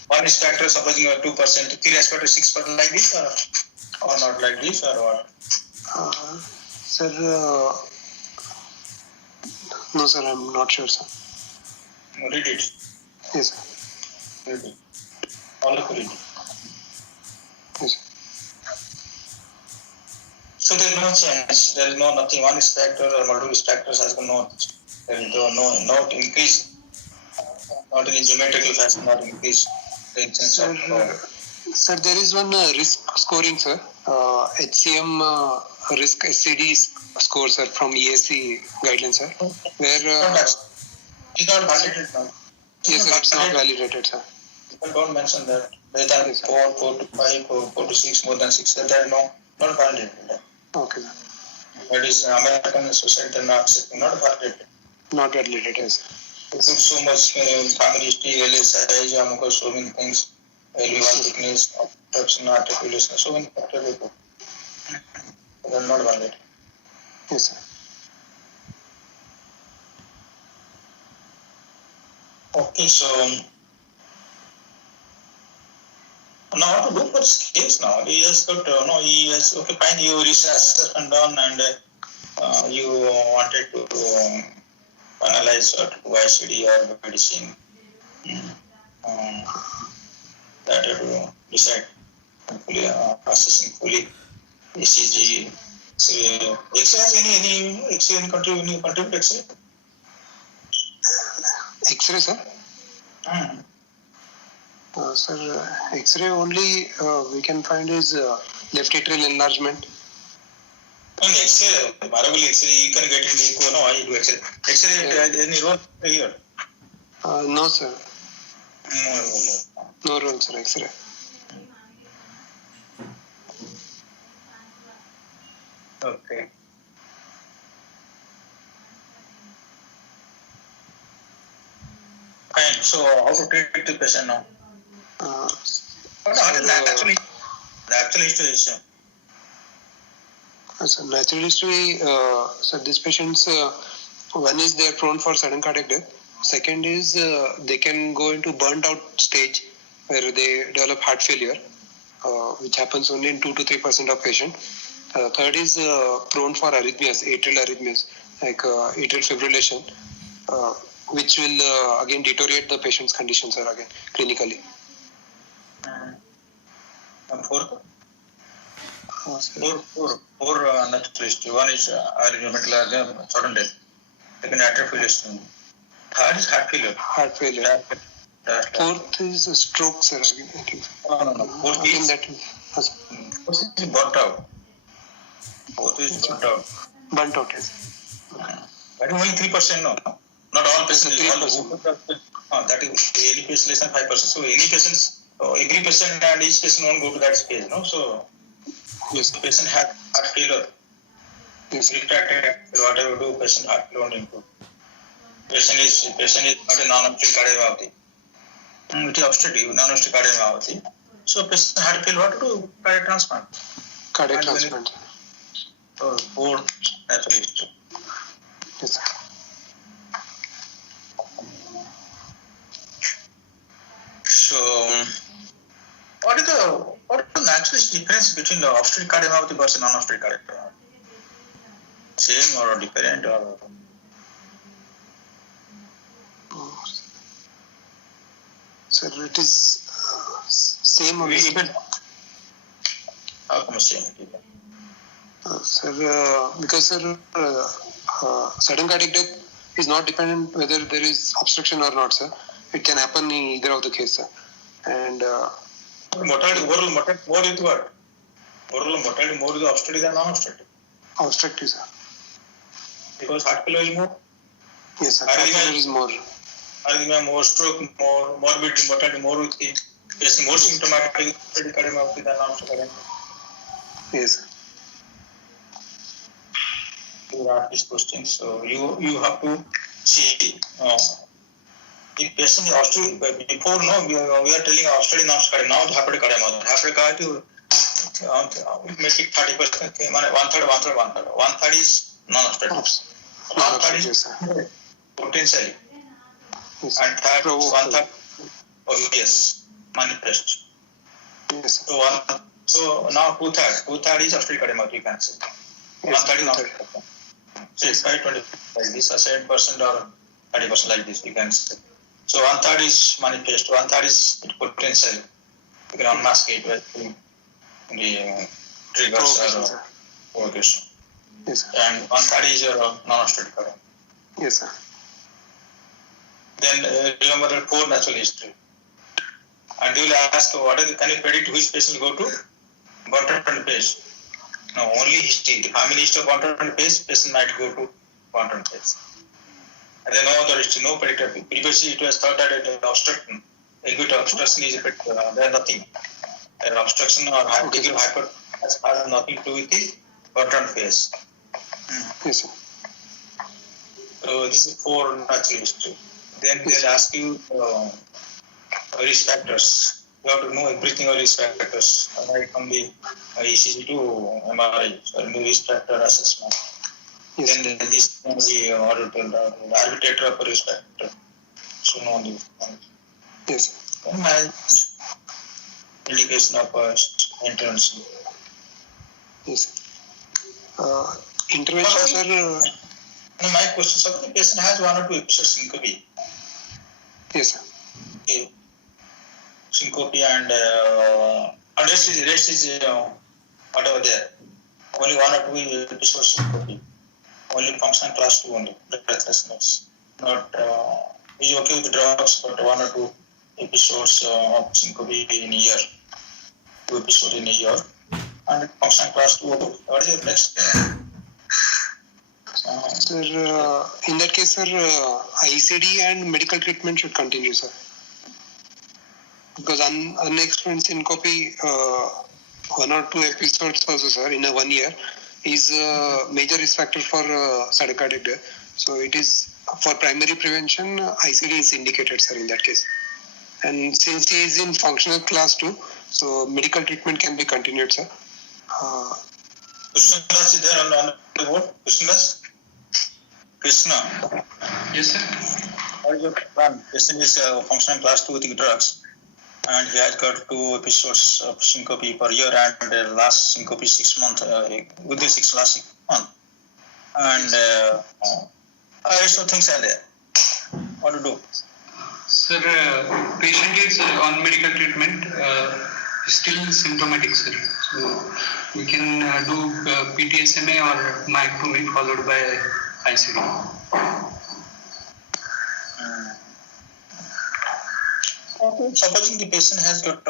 One risk factor, supposing you have 2%, 3 risk factor 6% like this, or not like this, or what? Sir, no, sir, I'm not sure, sir. Read it. Yes, sir. Read it. All of read it. Yes, sir. So there is no change. There is nothing. One risk factor or multiple risk factors has no. There is no increase. Not in geometrical fashion, not increase. Sir, there is one risk scoring, sir. HCM risk SCD score, sir, from ESC guidelines, sir. Where it's not validated now. Yes, sir, it's not validated, sir. People don't mention that. Less than 4, 4 to 5, 4 to 6, more than 6. That are not validated. Okay, sir. That is American Society not validated. Not validated, yes. It took so much family history, LSI, so many things, LV1 thickness, obstruction, articulation, so many factors. They are not validated. Yes, sir. Okay, so now what to do for this case now? He has got, okay, fine, you assessment done and you wanted to analyze or to ICD or medicine. That to decide fully, assessing fully ECG. X-ray, any X-ray, any contribute X-ray? X-ray, sir? Sir, X-ray only we can find is left atrial enlargement. X-ray, X-ray, you can get in echo, no, I do X-ray. X-ray, any role here? No, sir. No role, sir, X-ray. Okay. Fine. So, how to treat the patient now? What is the actual history? So, natural history, so these patients, one is they are prone for sudden cardiac death. Second is they can go into burnt out stage where they develop heart failure, which happens only in 2 to 3% of patients. Third is prone for arrhythmias, atrial arrhythmias, like atrial fibrillation, which will again deteriorate the patient's condition, sir, again, clinically. And four natural history. One is arrhythmia, sudden death. Second, atrial fibrillation. Third is heart failure. Heart failure. Fourth is a stroke, sir, again, I think. No. Fourth is burnt out. Fourth is burnt out. Burnt out, yes. But only 3%, no. Not all patients. 3%. That is any patient less than 5%. So any patients, every patient and each patient won't go to that stage, no. So yes, the patient had heart failure. yes, Retracted, whatever do, patient heart failure won't improve. Patient is not a non-obstructive cardiomyopathy. It is obstructive, non-obstructive cardiomyopathy. So patient heart failure, what to do? Cardiac transplant. cardiac transplant. 4 natural history. Yes, sir. So, what is the natural difference between the obstetric cardiomyopathy versus non-obstetric cardiomyopathy? Same or different or? Sir, it is same only. How come same? Sir, because sir, sudden cardiac death is not dependent whether there is obstruction or not, sir. It can happen in either of the case, sir. And Mortality, oral mortality more is what? Oral mortality more is obstetric than non-obstetric. obstructive, sir. Because heart failure is more. Yes, sir. Heart failure is more. Arrhythmia more, stroke more, morbidity, mortality more with the patient more symptomatic obstetric cardiomyopathy than non-obstetric. Yes, sir. You ask these questions, so you have to see. The patient obstetric before we are telling obstetric non-obstetric now hepatic cardiomyopathy. Hepatic cardiomyopathy make it 30%. One third is non-obstetric. Non-obstetric, yes, sir. Potentially. Yes, And third, one third obvious manifest. yes, sir. So now two third is obstetric cardiomyopathy, you can say. Yes, 1/3 is sir. non-obstetric. So it's 5-25 like this, or 7% or 30% like this, you can say. So 1/3 is manifest, 1/3 is potential. You can unmask it with the triggers or provocation. Yes, sir. And 1/3 is your non-obstetric cardiomyopathy. Yes, sir. Then remember the 4 natural history. And they will ask, can you predict which patient will go to Bonton phase? No, only history. The family history of Bonton phase, patient might go to Bonton phase. And then no other history, no predictor. Previously it was thought that obstruction, elevate obstruction is a predictor. There is nothing. There obstruction or degree hyper has nothing to do with the Bonton phase. Yes, sir. So this is 4 natural history. Then they'll ask you risk factors. You have to know everything about risk factors, right from the ECG to MRI, so risk factor assessment. Yes, Then this is the arbitrator of risk factor. So know the yes, indication of intervention. yes. Intervention, sir. Now my question: suppose the patient has 1 or 2 episodes syncope. Yes, sir. Okay. Syncope and rest is whatever there. Only 1 or 2 episodes syncope. Only function class 2 only, breathlessness. Not is okay with drugs, but 1 or 2 episodes of syncope in a year. 2 episodes in a year. And function class 2. What is your next? Sir, in that case, sir, ICD and medical treatment should continue, sir. Because unexperienced syncope, 1 or 2 episodes also, sir, in a 1 year is a major risk factor for sudden cardiac death. So it is for primary prevention, ICD is indicated, sir, in that case. And since he is in functional class 2, so medical treatment can be continued, sir. Krishna is there on the board? Krishna. Yes, sir. What is your plan? Krishna is functional class 2 with drugs. And he has got 2 episodes of syncope per year, and last syncope 6 months, within last 6 months. And rest of things are there. What to do? Sir, patient is on medical treatment, still symptomatic, sir. So we can do PTSMA or myectomy followed by ICD. Supposing the patient has got,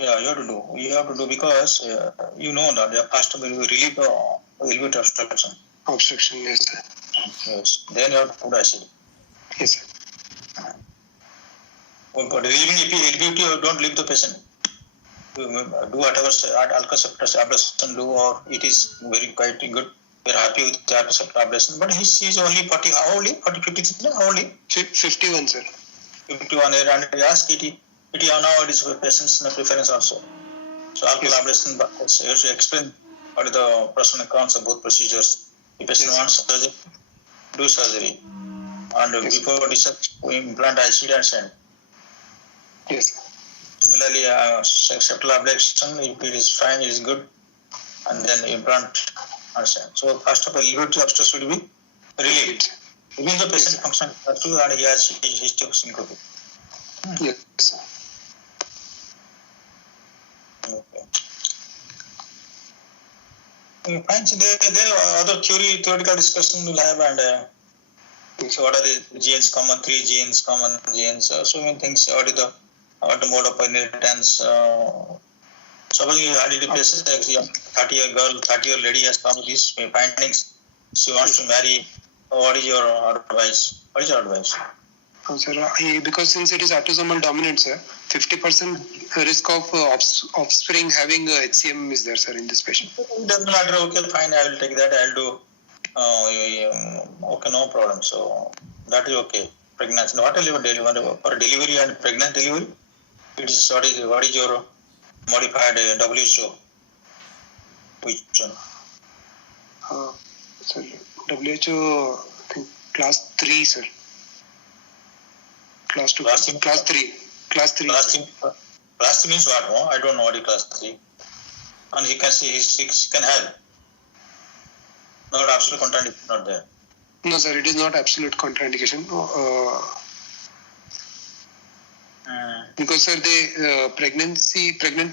you have to do because you know that the first will relieve the elevate obstruction. Obstruction, yes, sir. Yes. Then you have to put ICD. Yes, sir. But relieving LVT, you don't leave the patient. Do whatever alcoceptor ablation do, or it is very quite good. We are happy with the alcoceptor ablation. But he is only 40, how old? 40, 50, how old? 51, sir. 51 year, and we ask it now it is patient's preference also. So alcohol ablation, you have to explain what are the pros and cons of both procedures. If patient Yes. wants surgery, do surgery. And Yes. before discharge, we implant ICD and send. Yes. Similarly, septal ablation, if it is fine, it is good, and then implant and send. So first of all, elevator obstruct should be relieved. Even the patient function and he has history of syncope. Yes. Sir. Okay. Fine. So there are other theoretical discussion we'll have, and so what are the genes common, 3 genes, common genes, so many things. What the mode of inheritance. Suppose you had a patient, 30-year girl, 30-year lady has come with these findings. She wants to marry. What is your advice? What is your advice? Sir, because since it is autosomal dominant, sir, 50% risk of offspring having HCM is there, sir, in this patient. It doesn't matter. Okay, fine. I will take that. I'll do. Okay, no problem. So that is okay. Pregnancy. What delivery for delivery and pregnant delivery? It is what is your modified WHO? Which one? Sir, WHO, I think class 3, sir. Class 2. Class 3. Class 3. Class 3 means what? No? I don't know what is class 3. And he can see he can have. Not absolute contraindication, not there. No, sir, it is not absolute contraindication. Because, sir, they pregnant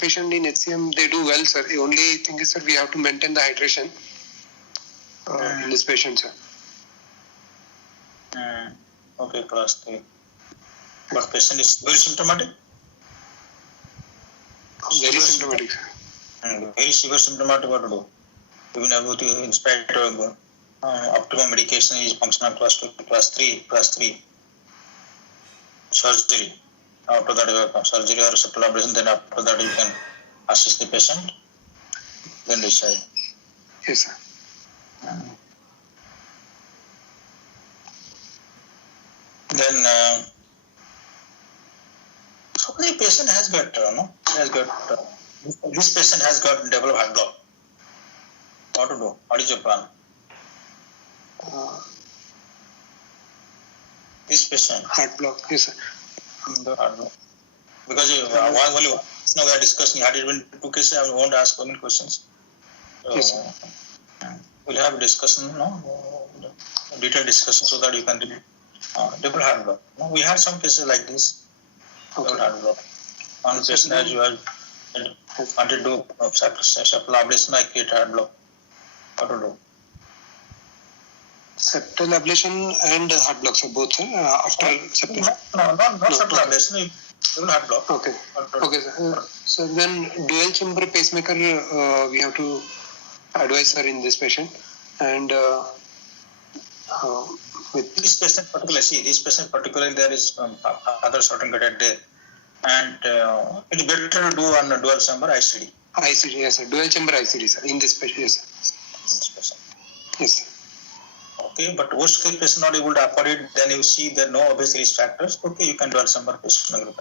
patient in HCM, they do well, sir. The only thing is, sir, we have to maintain the hydration in this patient, sir. Okay, class 3. But patient is very symptomatic? Very symptomatic, sir. Very severe symptomatic, what to do? Even able to inspect optimum medication is functional class 2, class 3. Surgery. After that, surgery or septal ablation, then after that you can assist the patient, then decide. Yes, sir. Then, so the patient has got, this patient has got developed heart block. What to do? What is your plan? This patient. Heart block, yes, sir. The heart block. Because only now we are discussing, had it been 2 cases, I won't ask so many questions. So, Yes, sir. We'll have a discussion, detailed discussion so that you can double heart block. We had some cases like this. Double heart block. One patient as you have wanted to do septal ablation, I create heart block. What to do? Septal ablation and heart block, sir, both, sir, after septal. No, not septal ablation, double heart block. Okay, okay, sir. So then dual chamber pacemaker, we have to advise, sir, in this patient. And with this patient particularly, there is other certain cadet there. And it is better to do on a dual chamber ICD. ICD, yes, sir. Dual chamber ICD, sir, in this patient, yes, sir. Yes, sir. Okay, but worst case patient not able to afford it, then you see there are no obvious risk factors. Okay, you can dual chamber patient.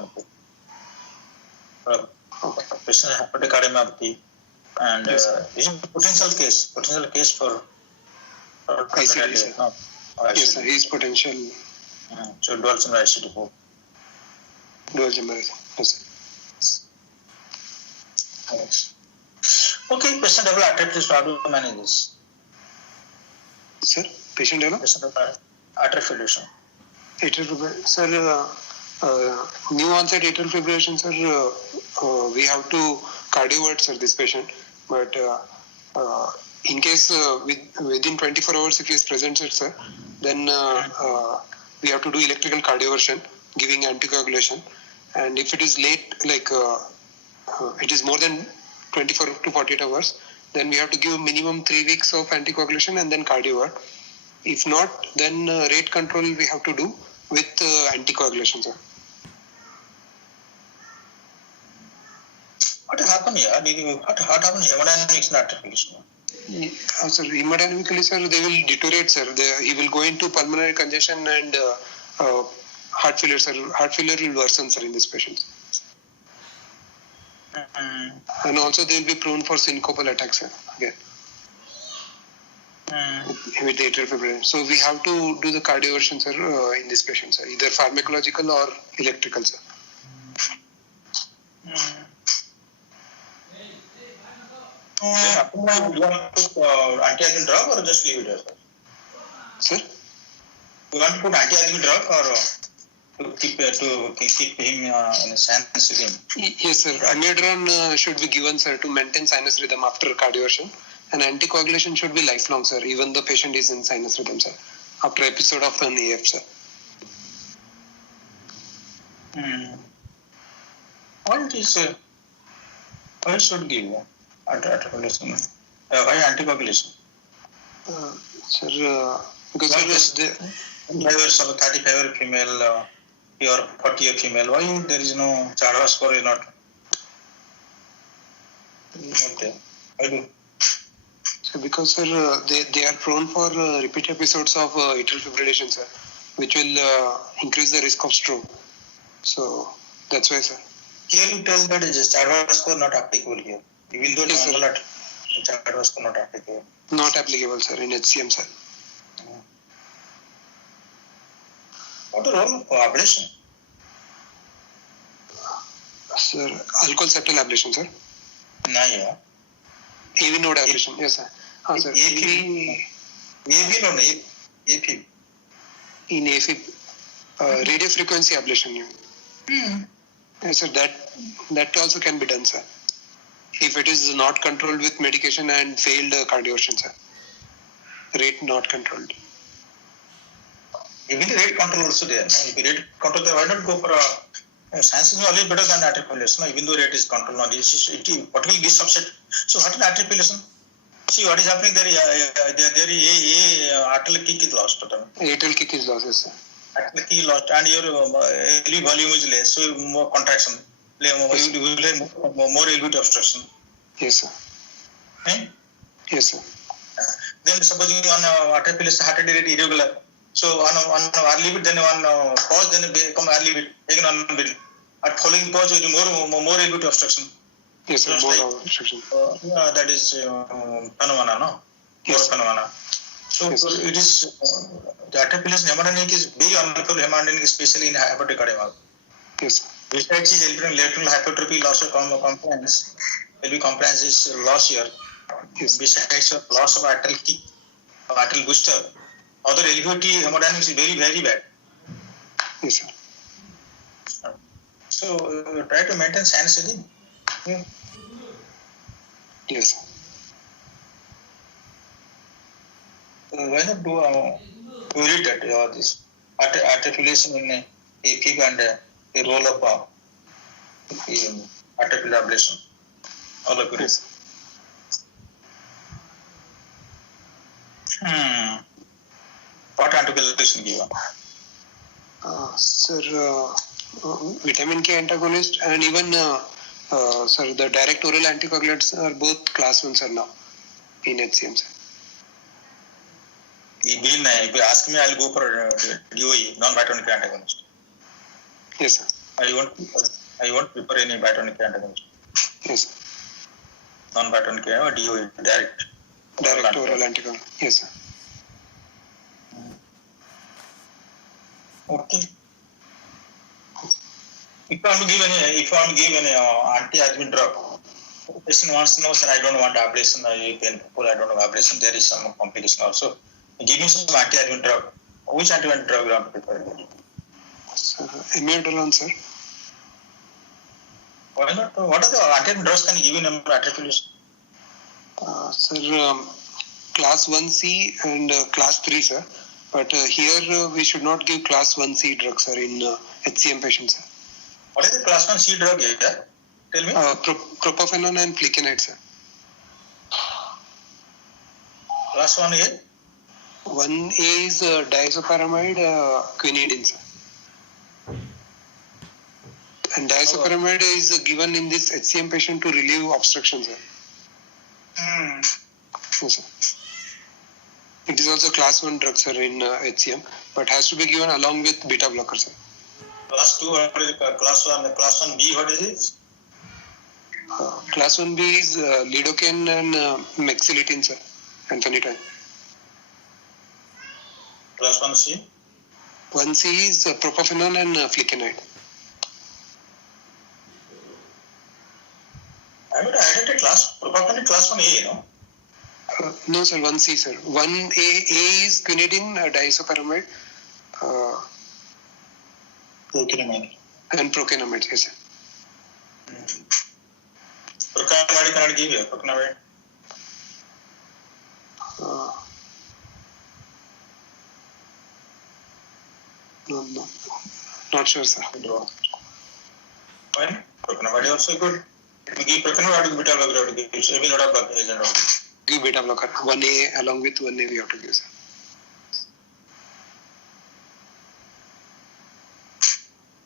Patient hepatic cardiomyopathy, and yes, this is potential case for ICD, sir. Yes, sir. His potential. So dual chamber ICD. Dual chamber, yes, sir. Yes. Okay, patient level arterial, how do you manage this? Sir, patient level? Patient level arterial fibrillation. Atrial fibrillation, sir. New onset atrial fibrillation, sir. We have to cardiovert, sir, this patient. But in case within 24 hours, if he is present, sir, then we have to do electrical cardioversion, giving anticoagulation. And if it is late, like it is more than 24 to 48 hours, then we have to give minimum 3 weeks of anticoagulation and then cardiovert. If not, then rate control we have to do with anticoagulation, sir. What happened here? What happened hemodynamics in arterial fibrillation? Sir, hemodynamically, sir, they will deteriorate, sir. He will go into pulmonary congestion and heart failure, sir. Heart failure will worsen, sir, in this patient. And also they will be prone for syncopal attacks, sir, again. with atrial fibrillation. So we have to do the cardioversion, sir, in this patient, sir, either pharmacological or electrical, sir. Then you want to put anti-arrhythmic drug or just leave it, sir? Sir? You want to put anti-arrhythmic drug or to keep him in a sinus rhythm? Yes, sir. Amiodarone should be given, sir, to maintain sinus rhythm after cardioversion. And anticoagulation should be lifelong, sir, even the patient is in sinus rhythm, sir, after episode of an AF, sir. What is why should give anticoagulation? Why anticoagulation? Sir, because sir, drivers of a 35-year female or 40-year female, why there is no Chadha score is not there? I do. So because sir, they are prone for repeat episodes of atrial fibrillation, sir, which will increase the risk of stroke. So that's why, sir. Here you tell that Chadha score not applicable here, even though yes, normal Chadha score not applicable. Not applicable, sir, in HCM, sir. What is the role of ablation? Sir, alcohol septal ablation, sir. No, yeah. AV node ablation, yes, sir. Sir. AV node, AFib. In AFib, radio frequency ablation. Yes, sir. That also can be done, sir. If it is not controlled with medication and failed cardioversion, sir. Rate not controlled. Even the rate control also there. If the rate control, why not go for a science is always better than atrial fibrillation. Even though rate is controlled on this, particularly this subset. So what is atrial fibrillation? See what is happening there. Atrial kick is lost. Atrial kick is lost, yes, sir. Atrial kick is lost, and your LV volume is less, so more contraction. You will have more LV obstruction. Yes, sir. Yes, sir. Then supposing on atrial fibrillation heart rate irregular. So on early bit, then on pause, then become early bit, again on bit. At following pause, more LV obstruction. Yes, sir. Just More like, obstruction. that is phenomena, no? Yes, phenomena. So yes, it is the atrial fibrillation hemodynamic is very unfavorable hemodynamic, especially in hypertrophic cardiomyopathy. Yes, sir. Besides is lateral hypertrophy, loss of compliance, LV compliance is loss here. Yes. Besides loss of atrial kick, atrial booster, other LVOT hemodynamics is very, very bad. Yes, sir. So try to maintain sinus rhythm. Yes, sir. Why not do read that this atrial fibrillation in AFib and a roll of atrial ablation? All of it. Yes. What anticoagulation given? Sir, vitamin K antagonist and even sir, the direct oral anticoagulants are both class 1, sir, now in HCM, sir. If you ask me, I'll go for DOE, non-vitamic antagonist. Yes, sir. I won't prefer any vitamic antagonist. Yes, sir. Non-vitamic or DOE, direct oral anticoagulant. Yes, sir. Okay. If you want to give any anti-arrhythmic drug, the patient wants to know, sir, I don't want ablation, I don't know ablation, there is some complication also. Give me some anti-arrhythmic drug. Which anti-arrhythmic drug you want to prefer? Sir, amiodarone, sir. Why not? What are the anti-arrhythmic drugs can you give in atrial fibrillation? Sir, class 1C and class 3, sir. But here we should not give class 1C drugs, sir, in HCM patients, sir. What is the class 1C drug here? Tell me. Propafenone and flecainide, sir. Class 1A? 1A is diazopyramide, quinidine, sir. And diazopyramide is given in this HCM patient to relieve obstruction, sir. Yes, sir. It is also class 1 drug, sir, in HCM, but has to be given along with beta blocker, sir. Class 2, what is class 1? Class 1B, what is it? Class 1B is lidocaine and mexiletine, sir, and phenytoin. Class 1C? 1C is propafenone and flecainide. I would add it a class, probably class 1A, no? No, sir, 1C, sir. 1A is quinidine diisopyramide Procainamide. and procainamide, yes, sir. Procainamide cannot give you, procainamide. No, not sure, sir. Fine. Procainamide also good. If you give procainamide, you beta blocker, you give maybe not a blocker agent. Give beta blocker. 1A along with 1A we have to give, sir.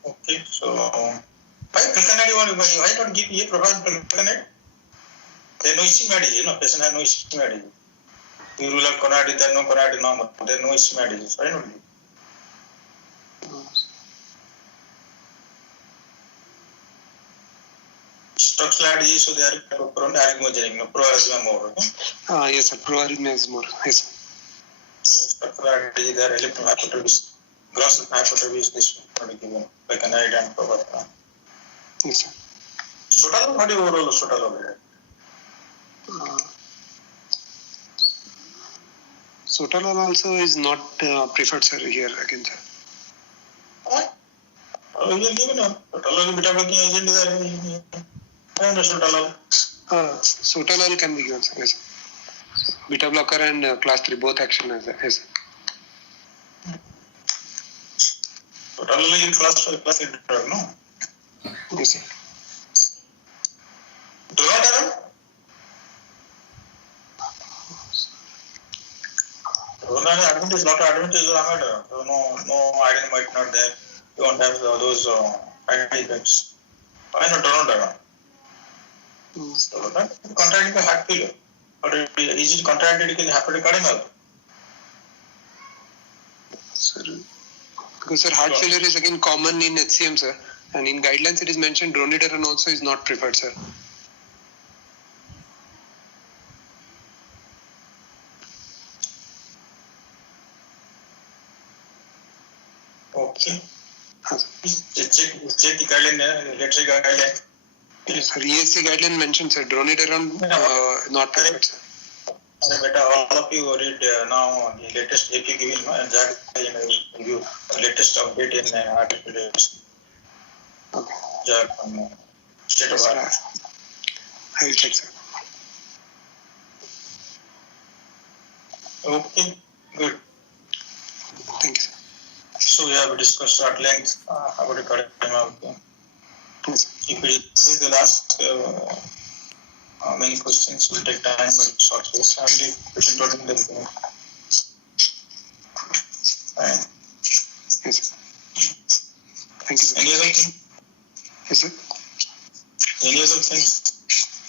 Okay, so why procainamide? Why not give a procainamide? There is no ischemia, no patient has no ischemia. You rule out conadine, there no conadine, no, there is no ischemia. Why not? Structural disease, so they are prone to arrhythmogenic, no pro-arrhythmia more. Yes, sir. Proarrhythmia is more. Yes, sir. Structural disease, they are electron hypertrophy, gross hypertrophy is this one given, like an eye and proper. Yes, sir. Sotalol, what do you overall sotalol? Sotalol also is not preferred, sir, here again, sir. What? You will give it up. Sotalol beta blocking agent is there. I know sotalol. Sotalol can be given, sir. Yes, sir. Beta blocker and class 3 both action as yes, sir. Sotalol is class 3 drug, no? Yes, sir. Dronedarone? Dronedarone advantage, lot of advantage is around. So no iron might not there. You won't have those side effects. Why not Dronedarone? So that contracting the heart failure. But is it contracted in hepatic cardiomyopathy? Sir, because sir, heart failure is again common in HCM, sir, and in guidelines it is mentioned dronidarone also is not preferred, sir. Okay. Yes, Check the guideline, let's say guideline. sir. ESC guideline mentioned, sir, dronidarone not preferred, sir. Beta, all of you read now the latest AP given, and that review the latest update in article. Okay. Jack, state of Yes, art. sir. I will check, sir. Okay, good. Thank you, sir. So we have discussed at length about the cardiomyopathy. Yes, sir. If it is the last many questions will take time, but short case. I'll leave patient ordering the phone. Fine. Yes, sir. Thank you, sir. Any other thing? Yes, sir. Any other things?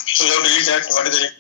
So you have to read that. What is it?